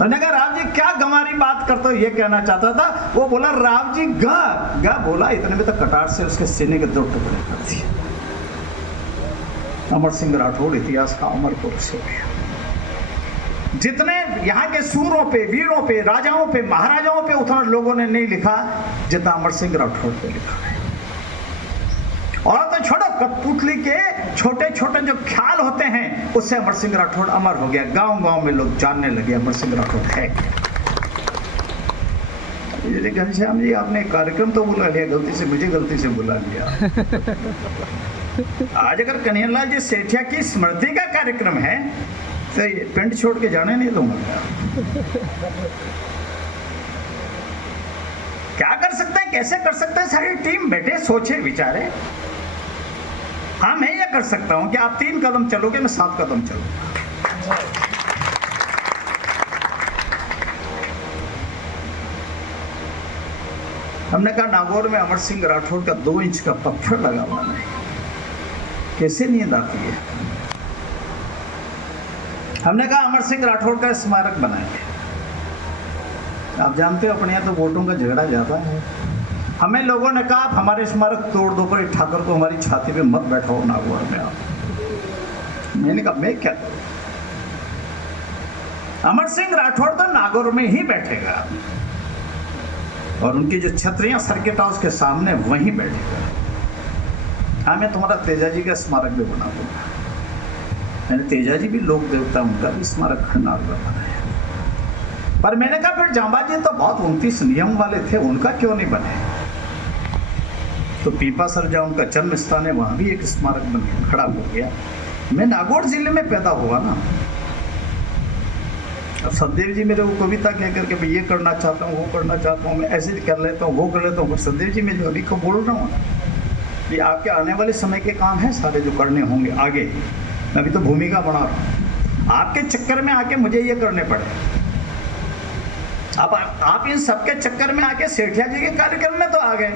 मैंने कहा राव जी क्या गंवारी बात करते हो, ये कहना चाहता था। वो बोला राव जी गा बोला, इतने में तो कटार से उसके सीने के 2 टुकड़े कर दिए। अमर सिंह राठौड़ इतिहास का अमर पुरुष हो गया। जितने यहाँ के सूरों पे, वीरों पे, राजाओं पे, महाराजाओं पे उतना लोगों ने नहीं लिखा जितना अमर सिंह राठौड़ पे लिखा है। और तो छोड़ो, कठपुतली के छोटे छोटे जो ख्याल होते हैं उससे अमर सिंह राठौड़ अमर हो गया। गांव गांव में लोग जानने लगे अमर सिंह राठौड़ है क्या। घनश्याम जी आपने कार्यक्रम तो बुला लिया, गलती से मुझे गलती से बुला लिया। आज अगर कन्हैयालाल जी सेठिया की स्मृति का कार्यक्रम है तो ये पिंड छोड़ के जाने नहीं दूंगा। क्या कर सकते हैं, कैसे कर सकते हैं, सारी टीम बैठे सोचे विचारे। हाँ मैं ये कर सकता हूं कि आप 3 कदम चलोगे, मैं 7 कदम चलूंगा। हमने कहा नागौर में अमर सिंह राठौड़ का 2 इंच का पत्थर लगा हुआ नहीं, कैसे नींद आती है। हमने कहा अमर सिंह राठौड़ का स्मारक बनाएंगे। आप जानते हो अपने यहाँ तो वोटों का झगड़ा ज्यादा है। हमें लोगों ने कहा आप हमारे स्मारक तोड़ दो, पर ठाकुर को हमारी छाती पे मत बैठाओ नागौर में आप। मैंने कहा मैं क्या करूं, अमर सिंह राठौड़ तो नागौर में ही बैठेगा और उनकी जो छतरियां सर्किट हाउस के सामने वहीं बैठेगा। हाँ मैं तुम्हारा तेजाजी का स्मारक भी बना दूंगा। मैंने तेजाजी भी लोक देवता, उनका भी स्मारक खंडार बनाया। पर मैंने कहा फिर जांबाजी तो बहुत 29 नियम वाले थे, उनका क्यों नहीं बने। तो पीपा सर जहाँ उनका जन्म स्थान है वहां भी एक स्मारक बन खड़ा हो गया। मैं नागौर जिले में पैदा हुआ ना। अब सतदेव जी मेरे को कविता कह करके मैं ये करना चाहता हूँ, वो करना चाहता हूँ, मैं ऐसे कर लेता हूँ, वो कर लेता हूँ। सतदेव जी मैं जो अभी को बोल रहा हूँ ये आपके आने वाले समय के काम है सारे जो करने होंगे आगे। मैं अभी तो भूमिका बना रहा हूँ, आपके चक्कर में आके मुझे ये करने पड़े। अब आप इन सबके चक्कर में आके सेठिया जी के कार्यक्रम में तो आ गए,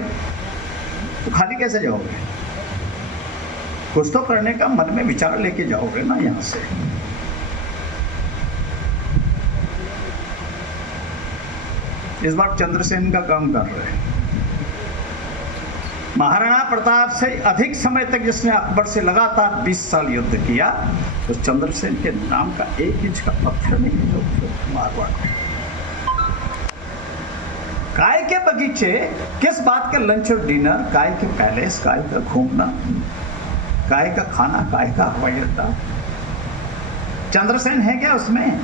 तो खाली कैसे जाओगे। कुछ तो करने का मन में विचार लेके जाओगे ना यहाँ से। इस बार चंद्रसेन का काम कर रहे हैं। महाराणा प्रताप से अधिक समय तक जिसने अकबर से लगातार 20 साल युद्ध किया, तो चंद्रसेन के नाम का 1 इंच का पत्थर नहीं जो मारवाड़ में। काय के बगीचे, किस बात के लंच और डिनर, काय के पैलेस, काय का घूमना, काय का खाना, काय का हवाई अड्डा। चंद्रसेन है क्या उसमें,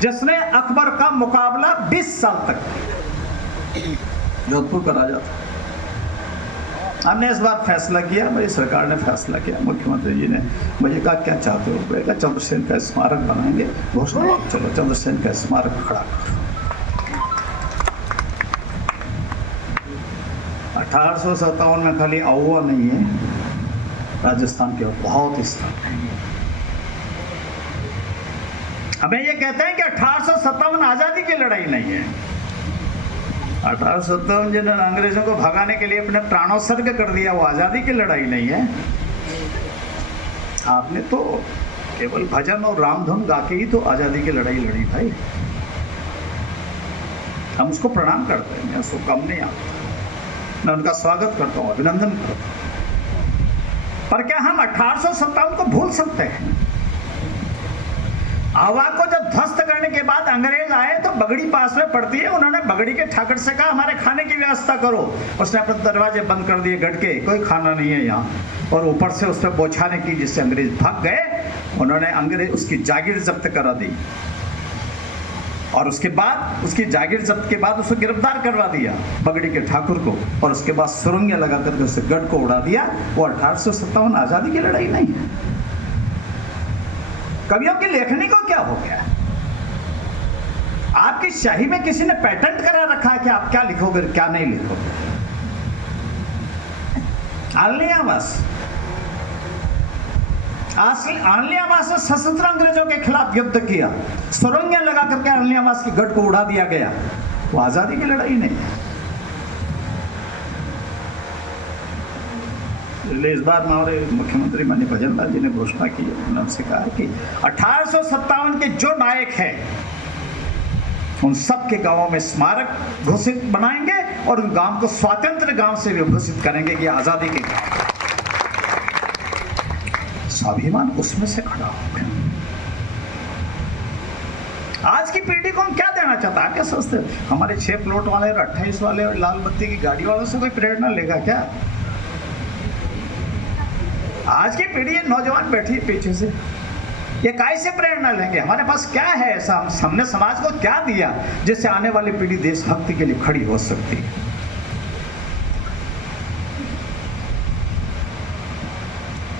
जिसने अकबर का मुकाबला 20 साल तक किया, जोधपुर का राजा था। हमने इस बार फैसला किया, मेरी सरकार ने फैसला किया, मुख्यमंत्री जी ने मुझे कहा क्या चाहते हो, मैंने कहा चंद्रसेन का स्मारक बनाएंगे, घोषणा चलो चंद्रसेन का स्मारक खड़ा करो। 1857 में खाली आहुआ नहीं है, राजस्थान के बहुत स्थान है। हमें ये कहते हैं कि 1857 आजादी की लड़ाई नहीं है। 1857 जिन्होंने अंग्रेजों को भगाने के लिए अपने प्राणोत्सर्ग कर दिया, वो आजादी की लड़ाई नहीं है। आपने तो केवल भजन और रामधुन गा के ही तो आजादी की लड़ाई लड़ी भाई। हम उसको प्रणाम करते हैं, उसको कम नहीं आता, मैं उनका स्वागत करता हूँ, अभिनंदन करता हूँ। पर क्या हम 1857 को भूल सकते हैं? आवा को जब ध्वस्त करने के बाद अंग्रेज आए तो बगड़ी पास में पड़ती है, उन्होंने बगड़ी के ठाकर से कहा हमारे खाने की व्यवस्था करो। उसने अपने दरवाजे बंद कर दिए गढ़ के, कोई खाना नहीं है यहाँ, और ऊपर से उस पर बौछारें की, जिससे अंग्रेज भाग गए। उन्होंने अंग्रेज उसकी जागीर जब्त करा दी, और उसके बाद उसकी जागीर जब्त के बाद उसको गिरफ्तार करवा दिया बगड़ी के ठाकुर को, और उसके बाद सुरंगें लगा करके उसे गढ़ को उड़ा दिया। वो 1857 आजादी की लड़ाई नहीं है। कवियों की लेखनी को क्या हो गया? आपकी शाही में किसी ने पेटेंट करा रखा है कि आप क्या लिखोगे क्या नहीं लिखोगे। आलियावास ने सशस्त्र अंग्रेजों के खिलाफ युद्ध किया, सुरंगें लगा करके आलियावास की गढ़ को उड़ा दिया गया। वो आजादी की लड़ाई नहीं है। इस बार हमारे मुख्यमंत्री माननीय भजन लाल जी ने घोषणा की, उन्होंने हमसे कहा कि 1857 के जो नायक हैं उन सब के गांवों में स्मारक घोषित बनाएंगे, और उन गांव को स्वतंत्र गांव से विभूषित करेंगे कि आजादी के गांव। स्वाभिमान उसमें से खड़ा हो गया। आज की पीढ़ी को हम क्या देना चाहता है? क्या सोचते हैं हमारे 6 प्लॉट वाले और 28 वाले और लाल बत्ती की गाड़ी वालों से कोई प्रेरणा लेगा क्या? आज की पीढ़ी, नौजवान बैठी है पीछे से, ये कैसे प्रेरणा लेंगे? हमारे पास क्या है ऐसा, हमने समाज को क्या दिया जिससे आने वाली पीढ़ी देशभक्ति के लिए खड़ी हो सकती है?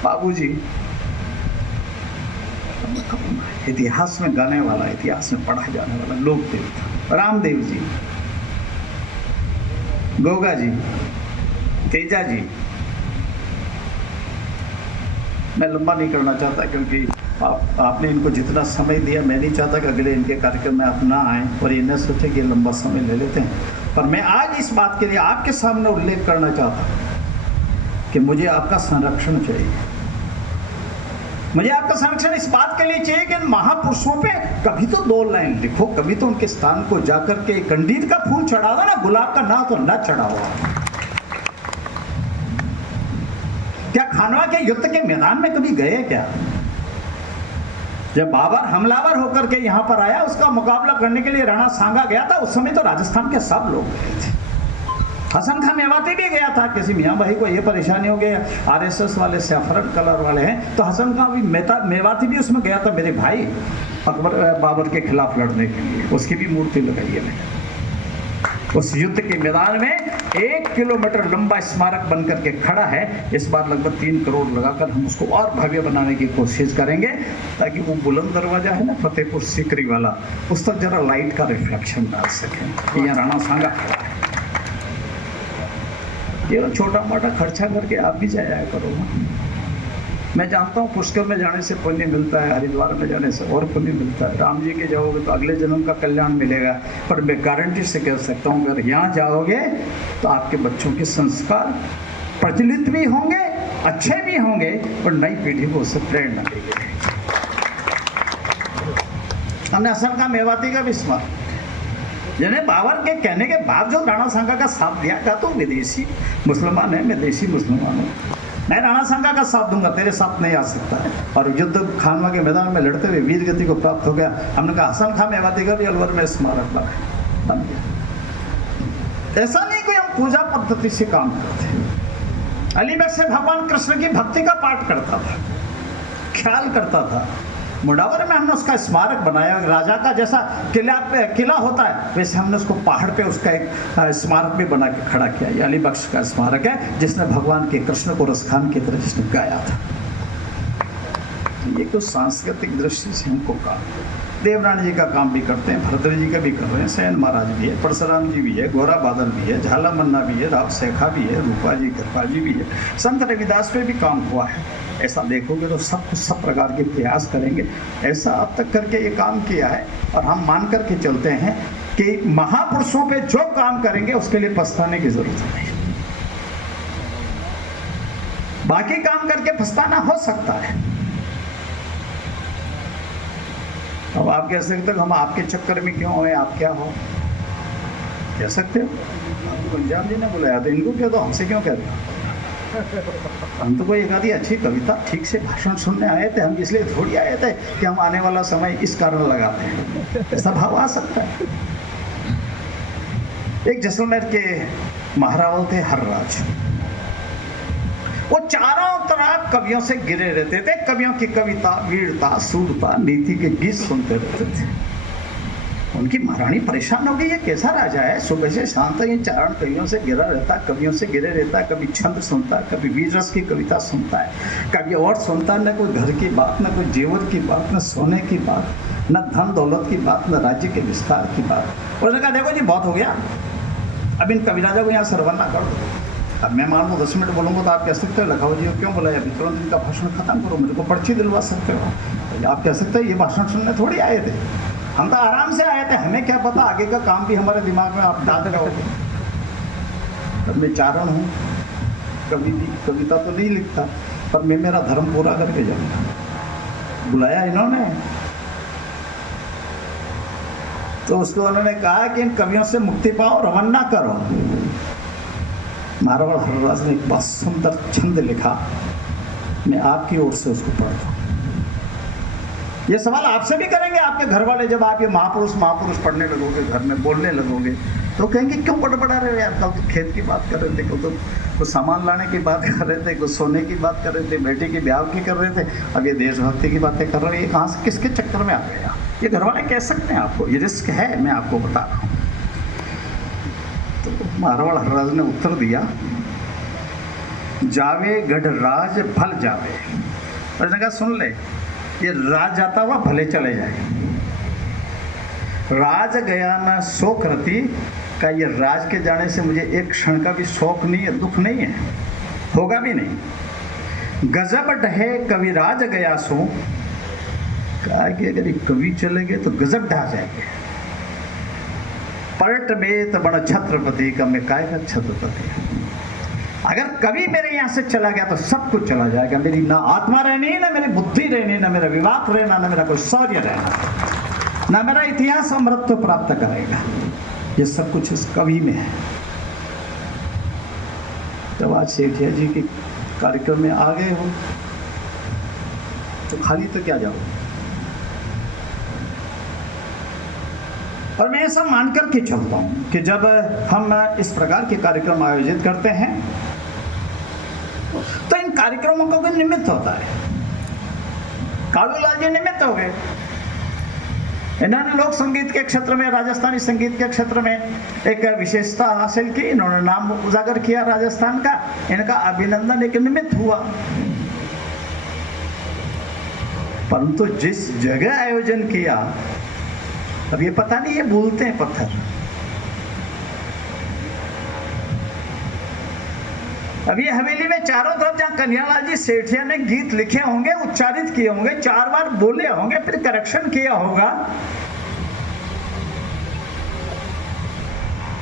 बाबूजी इतिहास में गाने वाला, इतिहास में पढ़ा जाने वाला लोक देवता रामदेव जी, गोगा जी, तेजा जी। मैं लंबा नहीं करना चाहता, क्योंकि आपने इनको जितना समय दिया, मैं नहीं चाहता कि अगले इनके कार्यक्रम में आप ना आएँ और ये न सोचे कि लंबा समय ले लेते हैं। पर मैं आज इस बात के लिए आपके सामने उल्लेख करना चाहता हूँ कि मुझे आपका संरक्षण चाहिए। मुझे आपका संरक्षण इस बात के लिए चाहिए कि महापुरुषों पे कभी तो 2 लाइन लिखो, कभी तो उनके स्थान को जाकर के कंडील का फूल चढ़ा दो ना, गुलाब का ना तो न चढ़ाओ। क्या खानवा के युद्ध के मैदान में कभी गए क्या? जब बाबर हमलावर होकर के यहाँ पर आया, उसका मुकाबला करने के लिए राणा सांगा गया था, उस समय तो राजस्थान के सब लोग गए थे। हसन खान मेवाती भी गया था, किसी मियाँ भाई को ये परेशानी हो गई, आरएसएस वाले सैफरन कलर वाले हैं, तो हसन खान भी मेवाती भी उसमें गया था, मेरे भाई अकबर बाबर के खिलाफ लड़ने के लिए। उसकी भी मूर्ति लगाई है। उस युद्ध के मैदान में 1 किलोमीटर लंबा स्मारक बनकर के खड़ा है। इस बार लगभग 3 करोड़ लगाकर हम उसको और भव्य बनाने की कोशिश करेंगे, ताकि वो बुलंद दरवाजा है ना फतेहपुर सीकरी वाला, उस तक जरा लाइट का रिफ्लेक्शन डाल सकें। यहाँ राणा सांगा खड़ा है। ये छोटा मोटा खर्चा करके आप भी जाया करो ना। मैं जानता हूँ पुष्कर में जाने से पुण्य मिलता है, हरिद्वार में जाने से और पुण्य मिलता है, राम जी के जाओगे तो अगले जन्म का कल्याण मिलेगा। पर मैं गारंटी से कह सकता हूँ, अगर यहाँ जाओगे तो आपके बच्चों के संस्कार प्रचलित भी होंगे, अच्छे भी होंगे, और नई पीढ़ी को उससे प्रेरणा देगी। हमने हसन का मेवाती का भी स्मारक, जिन्हें बाबर के कहने के बावजूद राणा सांगा का साथ दिया था, तो विदेशी मुसलमान है, मैं देशी मुसलमान हूँ, मैं राणा सांगा का साथ दूंगा, तेरे साथ नहीं आ सकता है। और युद्ध खानवा के मैदान में लड़ते हुए वीर गति को प्राप्त हो गया। हमने कहा हसन खां मेवाती का भी अलवर में स्मारक बन गया। ऐसा नहीं कोई हम पूजा पद्धति से काम करते। अलीबाग से भगवान कृष्ण की भक्ति का पाठ करता था, ख्याल करता था। मुडावर में हमने उसका स्मारक बनाया, राजा का जैसा किला होता है वैसे हमने उसको पहाड़ पे उसका एक स्मारक भी बना के खड़ा किया। ये अली बख्श का स्मारक है, जिसने भगवान के कृष्ण को रसखान की तरह जिसने गाया था। ये कुछ सांस्कृतिक दृष्टि से हमको काम, देवरानी जी का काम भी करते हैं, भरतरी जी का भी कर रहे हैं, सैन महाराज भी है, परशुराम जी भी है, गोरा बादल भी है, झाला मन्ना भी है, राव शेखा भी है, रूपा जी कृपा जी भी है, संत रविदास पे भी काम हुआ है। ऐसा देखोगे तो सब प्रकार के प्रयास करेंगे। ऐसा अब तक करके ये काम किया है और हम मान करके चलते हैं कि महापुरुषों पे जो काम करेंगे उसके लिए पछताने की जरूरत नहीं। बाकी काम करके पछताना हो सकता है। अब आप कह सकते हो हम आपके चक्कर में क्यों हुए, आप क्या हो, कह सकते हो। आपको पंजाब जी ने बुलाया तो इनको क्यों, तो हमसे क्यों कह रहे हो। हम तो कोई एक आधी अच्छी कविता ठीक से भाषण सुनने आए थे, हम इसलिए थोड़ी आए थे कि हम आने वाला समय इस कारण लगाते हैं। ऐसा भाव आ सकता है। एक जैसलमेर के महारावल थे हरराज, वो चारों तरफ कवियों से घिरे रहते थे। कवियों की कविता, वीरता, सूरता, नीति के गीत सुनते रहते थे। उनकी महारानी परेशान हो गई, ये कैसा राजा है, सुबह से शाम तक ये चारण कवियों से घिरा रहता, कवियों से घिरे रहता है। कभी छंद सुनता है, कभी वीर रस की कविता सुनता है, कभी और सुनता है। न कोई घर की बात, न कोई जेवर की बात, न सोने की बात, न धन दौलत की बात, न राज्य के विस्तार की बात। उसने कहा देखो जी बहुत हो गया, अब इन कविराजा को यहाँ सरवन्ना कर दो। अब मैं मान लो 10 मिनट बोलूँगा तो आप कह सकते हो लखाओ जी क्यों बोला, अभी तुरंत इनका भाषण खत्म करो, मुझे को पर्ची दिलवा सकते हो। तो आप कह सकते हो ये भाषण सुनने थोड़ी आए थे, हम तो आराम से आए थे, हमें क्या पता आगे का काम भी हमारे दिमाग में आप डाल रहोगे। अब मैं चारण हूँ, कविता तो नहीं लिखता, पर मैं मेरा धर्म पूरा करके जाऊँगा। बुलाया इन्होंने तो उसको उन्होंने कहा कि इन कवियों से मुक्ति पाओ, रवाना करो। महाराज हरराज ने एक बहुत सुंदर छंद लिखा, मैं आपकी ओर से उसको पढ़ता हूँ। ये सवाल आपसे भी करेंगे आपके घर वाले, जब आप ये महापुरुष पढ़ने लगोगे, घर में बोलने लगोगे, तो कहेंगे क्यों बड़बड़ा रहे हो यार, कल तो खेत की बात कर रहे थे, कल तो कुछ सामान लाने की बात कर रहे थे, कुछ सोने की बात कर रहे थे, बेटी की ब्याह की कर रहे थे, अब ये देशभक्ति की बातें कर रहे हो, ये कहाँ से किसके चक्कर में आ गए। ये घर वाले कह सकते हैं आपको, ये रिस्क है, मैं आपको बता रहा हूँ। तो मारवाड़ हरराज ने उत्तर दिया, जावे गढ़ राज भल जावे। और जगह सुन ले, ये राज जाता हुआ भले चले जाए, राज गया ना शोक रति का। ये राज के जाने से मुझे एक क्षण का भी शौक नहीं है, दुख नहीं है, होगा भी नहीं। गजब ढहे कवि राज गया सो, कहा कि अगर ये कवि चले गए तो गजब ढह जाएंगे। पलट बेत बड़ा छत्रपति का, मैं काय का छत्रपति। अगर कभी मेरे यहाँ से चला गया तो सब कुछ चला जाएगा, मेरी ना आत्मा रहनी, ना मेरी बुद्धि रहनी, ना मेरा विवाक रहना, ना मेरा कोई शौर्य रहना, ना मेरा इतिहास अमृत प्राप्त करेगा। ये सब कुछ इस कवि में है। जब आज सेठिया जी के कार्यक्रम में आ गए हो तो खाली तो क्या जाओ। और मैं ऐसा मानकर के चलता हूँ कि जब हम इस प्रकार के कार्यक्रम आयोजित करते हैं तो इन कार्यक्रमों का कोई निमित्त होता है। कालूलाल जी निमित्त हो गए, इन्होंने लोक संगीत के क्षेत्र में, राजस्थानी संगीत के क्षेत्र में एक विशेषता हासिल की, इन्होंने नाम उजागर किया राजस्थान का, इनका अभिनंदन एक निमित्त हुआ। परंतु जिस जगह आयोजन किया, अब ये पता नहीं, ये बोलते हैं पत्थर। अब ये हवेली में चारों तरफ जहाँ कन्हैयालाल जी सेठिया ने गीत लिखे होंगे, उच्चारित किए होंगे, 4 बार बोले होंगे, फिर करेक्शन किया होगा,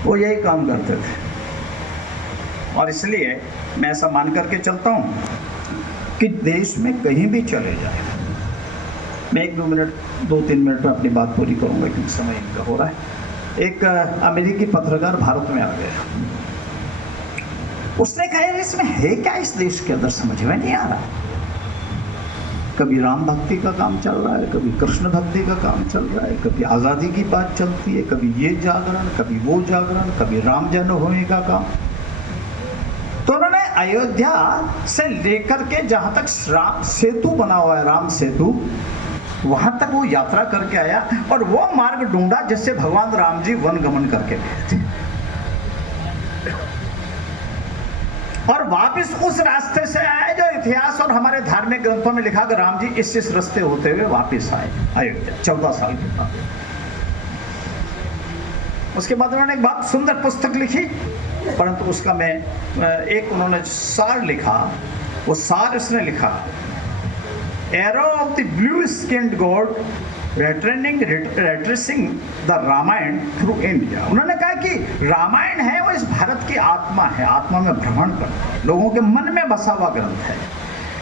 वो यही काम करते थे। और इसलिए मैं ऐसा मान करके चलता हूँ कि देश में कहीं भी चले जाए, मैं 1-2 मिनट 2-3 मिनट में अपनी बात पूरी करूंगा क्योंकि समय इनका हो रहा है। एक अमेरिकी पत्रकार भारत में आ गया। उसने कहा यार इसमें है क्या इस देश के अंदर, समझ में नहीं आ रहा। कभी राम भक्ति का काम चल रहा है, कभी कृष्ण भक्ति का काम चल रहा है, कभी आज़ादी की बात चलती है, कभी ये जागरण, कभी वो जागरण, कभी राम जन्मभूमि का काम। तो उन्होंने अयोध्या से लेकर के जहाँ तक राम सेतु बना हुआ है, राम सेतु, वहाँ तक वो यात्रा करके आया और वो मार्ग ढूंढा जिससे भगवान राम जी वन गमन करके गए थे, और वापस उस रास्ते से आए जो इतिहास और हमारे धार्मिक ग्रंथों में लिखा कि राम जी इस रास्ते होते हुए वापस आए अयोध्या 14 साल के बाद। उसके बाद उन्होंने एक बहुत सुंदर पुस्तक लिखी, परंतु उसका मैं एक उन्होंने सार लिखा। वो सार इसने लिखा, arrow of the blue skinned god retracing the Ramayana through India. उन्होंने कहा कि रामायण है वो इस भारत की आत्मा है, आत्मा में भ्रमण करता है, लोगों के मन में बसा हुआ ग्रंथ है।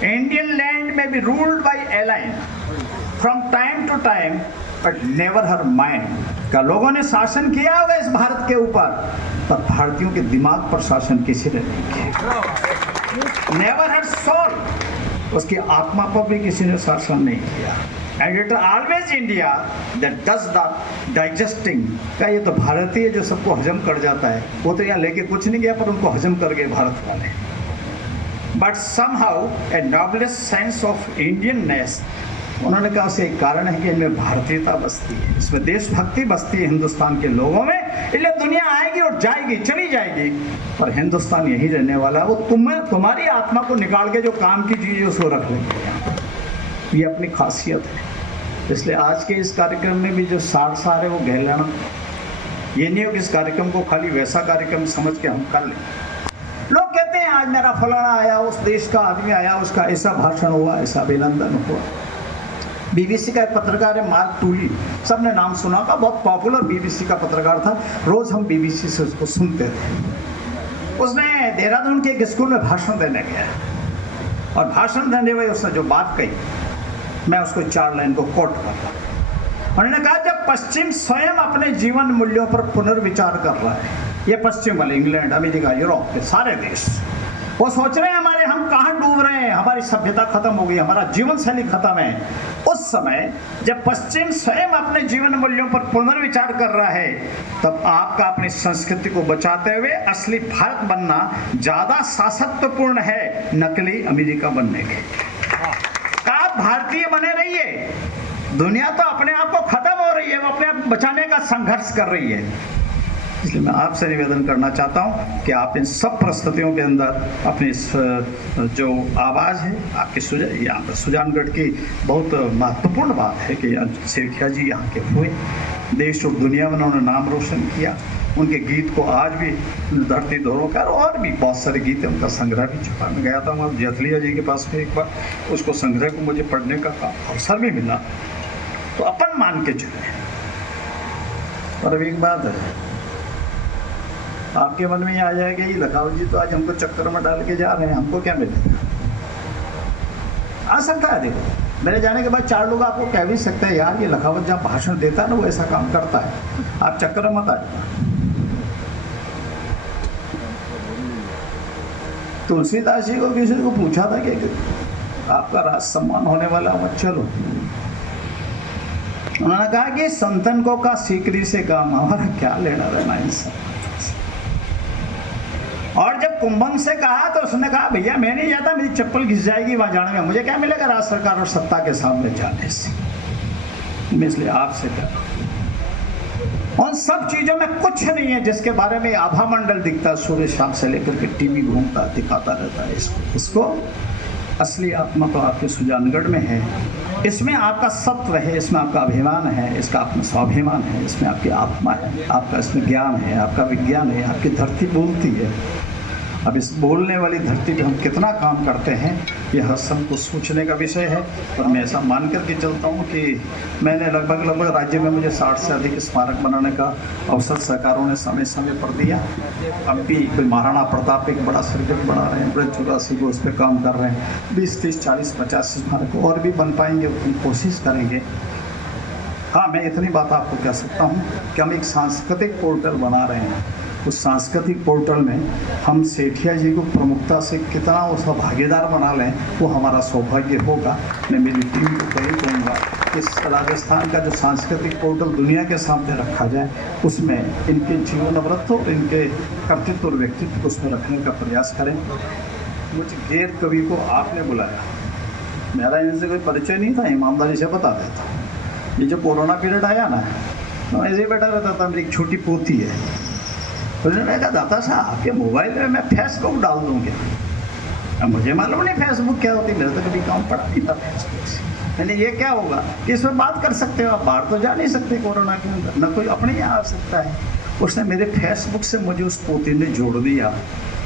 इंडियन लैंड में be ruled by alien from time to time but never her mind. का लोगों ने शासन किया होगा इस भारत के ऊपर, पर भारतीयों के दिमाग पर शासन किसी ने नहीं किया। नेवर हर सोल, उसकी आत्मा पर भी किसी ने शासन नहीं किया। And it always India that does the digesting. का ये तो भारतीय जो सबको हजम कर जाता है, वो तो यहाँ लेके कुछ नहीं गया पर उनको हजम कर गए भारत वाले। But somehow a noblest sense of Indianness, उन्होंने कहा उसे एक कारण है कि इनमें भारतीयता बसती है, इसमें देशभक्ति बसती है हिंदुस्तान के लोगों में। इसलिए दुनिया आएगी और जाएगी, चली जाएगी, पर हिंदुस्तान यही रहने वाला है। वो तुम्हारी आत्मा को निकाल के जो काम की चीज़ है उसको रख लेंगे, ये अपनी खासियत है। इसलिए आज के इस कार्यक्रम में भी जो सार है वो गहलाना, ये नहीं हो कि इस कार्यक्रम को खाली वैसा कार्यक्रम समझ के हम कर लें। लोग कहते हैं आज मेरा फलाना आया, उस देश का आदमी आया, उसका ऐसा भाषण हुआ, ऐसा अभिनंदन हुआ। बीबीसी का एक पत्रकार है मार्क टूली, सबने नाम सुना था, बहुत पॉपुलर बीबीसी का पत्रकार था, रोज हम बीबीसी से उसको सुनते थे। उसने देहरादून के एक स्कूल में भाषण देने गया और भाषण देने में उसने जो बात कही, मैं उसको 4 लाइन को कोट कर रहा हूं। उन्होंने कहा जब पश्चिम स्वयं अपने जीवन मूल्यों पर पुनर्विचार कर रहा है, ये पश्चिम वाले इंग्लैंड, अमेरिका, यूरोप के सारे देश, वो सोच रहे हैं हमारे हम कहाँ डूब रहे हैं, हमारी सभ्यता खत्म हो गई, हमारा जीवन शैली खत्म है। उस समय जब पश्चिम स्वयं अपने जीवन मूल्यों पर पुनर्विचार कर रहा है, तब आपका अपनी संस्कृति को बचाते हुए असली भारत बनना ज्यादा शासकत्वपूर्ण है नकली अमेरिका बनने के। आप भारतीय बने रहिए, दुनिया तो अपने आप को खत्म हो रही है, वो अपने आप बचाने का संघर्ष कर रही है। इसलिए मैं आपसे निवेदन करना चाहता हूं कि आप इन सब परिस्थितियों के अंदर अपनी जो आवाज़ है आपकी यहाँ पर सुजानगढ़ की बहुत महत्वपूर्ण बात है कि सेठिया जी यहाँ के हुए, देश और दुनिया में उन्होंने नाम रोशन किया। उनके गीत को आज भी धरती धरोहर और भी बहुत सारे गीत हैं, उनका संग्रह भी छुपा। मैं गया था वहाँ जेठलिया जी के पास में एक बार, उसको संग्रह को मुझे पढ़ने का अवसर भी मिला, तो अपन मान के चले। पर अब एक बात है, आपके मन में ये आ जाएगा ये लखावत जी तो आज हमको चक्कर में डाल के जा रहे हैं, हमको क्या मिलेगा। आ सकता है, देखो मेरे जाने के बाद 4 लोग आपको कह भी सकते हैं यार ये लखावत जहाँ भाषण देता है ना वो ऐसा काम करता है, आप चक्कर में मत आ जाओ। तुलसीदास जी को किसी को पूछा था कि आपका राज सम्मान होने वाला मत चलो, उन्होंने कहा कि संतन को का सीकरी से काम, हमारा क्या लेना रहना इनसे। और जब कुंभन से कहा तो उसने कहा भैया मैं नहीं जाता, मेरी चप्पल घिस जाएगी वहां जाने में, मुझे क्या मिलेगा राज्य सरकार और सत्ता के सामने जाने से। मैं इसलिए आपसे कह रहा हूं उन सब चीजों में कुछ नहीं है जिसके बारे में आभा मंडल दिखता है, सूर्य शाम से लेकर के टीवी घूमता दिखाता रहता है। इसको असली आत्मा तो आपके सुजानगढ़ में है, इसमें आपका सत्व है, इसमें आपका अभिमान है, इसका अपना स्वाभिमान है, इसमें आपकी आत्मा है, आपका इसमें ज्ञान है, आपका विज्ञान है, आपकी धरती बोलती है। अब इस बोलने वाली धरती पे हम कितना काम करते हैं ये हर सब को सोचने का विषय है। और मैं ऐसा मान करके चलता हूँ कि मैंने लगभग राज्य में मुझे 60 से अधिक स्मारक बनाने का अवसर सरकारों ने समय समय पर दिया। अब भी कोई महाराणा प्रताप एक बड़ा सर्किट बना रहे हैं, ब्रज 84 को उस पर काम कर रहे हैं। 20, 30, 40, 50 स्मारक और भी बन पाएंगे, उतनी कोशिश करेंगे। हाँ, मैं इतनी बात आपको कह सकता हूँ कि हम एक सांस्कृतिक पोर्टल बना रहे हैं। उस सांस्कृतिक पोर्टल में हम सेठिया जी को प्रमुखता से कितना उसका भागीदार बना लें, वो हमारा सौभाग्य होगा। मैं मेरी टीम को कही कहूँगा कि राजस्थान का जो सांस्कृतिक पोर्टल दुनिया के सामने रखा जाए, उसमें इनके जीवन व्रत और इनके कर्तृत्व और व्यक्तित्व को उसमें रखने का प्रयास करें। मुझे गैर कवि को आपने बुलाया, मेरा इनसे कोई परिचय नहीं था, ईमानदारी से बता देता। ये जो कोरोना पीरियड आया ना, तो ऐसे ही बैठा रहता था। मेरी एक छोटी पोती है, तो उन्होंने कहा दादा साहब आपके मोबाइल में मैं फेसबुक डाल दूँ क्या? अब मुझे मालूम नहीं फेसबुक क्या होती, मेरा तो कभी काम पड़ा नहीं था फेसबुक से। यानी ये क्या होगा कि इसमें बात कर सकते हो आप, बाहर तो जा नहीं सकते कोरोना के अंदर, न कोई अपने यहाँ आ सकता है। उसने मेरे फेसबुक से मुझे उस पोती ने जोड़ दिया,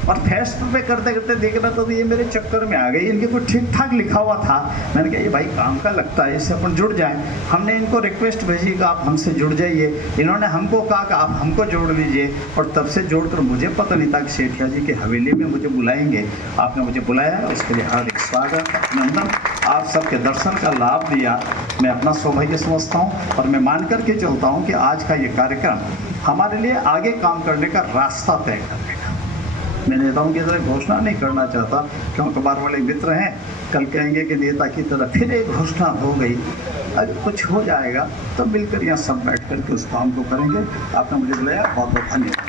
और फेसबुक पे करते करते देख रहा था तो ये मेरे चक्कर में आ गई। इनके कुछ ठीक ठाक लिखा हुआ था, मैंने कहा ये भाई काम का लगता है, इससे अपन जुड़ जाएं। हमने इनको रिक्वेस्ट भेजी कि आप हमसे जुड़ जाइए, इन्होंने हमको कहा कि आप हमको जोड़ लीजिए, और तब से जोड़कर मुझे पता नहीं था कि सेठिया जी की हवेली में मुझे बुलाएंगे। आपने मुझे बुलाया, उसके लिए हार्दिक स्वागत, अभिनंदन। आप सबके दर्शन का लाभ दिया, मैं अपना सौभाग्य समझता हूँ, और मैं मान करके चलता हूँ कि आज का ये कार्यक्रम हमारे लिए आगे काम करने का रास्ता तय करेगा। मैं नेताओं की तरह घोषणा नहीं करना चाहता, क्यों अखबार वाले मित्र हैं, कल कहेंगे कि नेता की तरह फिर एक घोषणा हो गई। अगर कुछ हो जाएगा तो मिलकर यहाँ सब बैठ कर के उस काम को करेंगे। आपने मुझे बुलाया, बहुत बहुत धन्यवाद।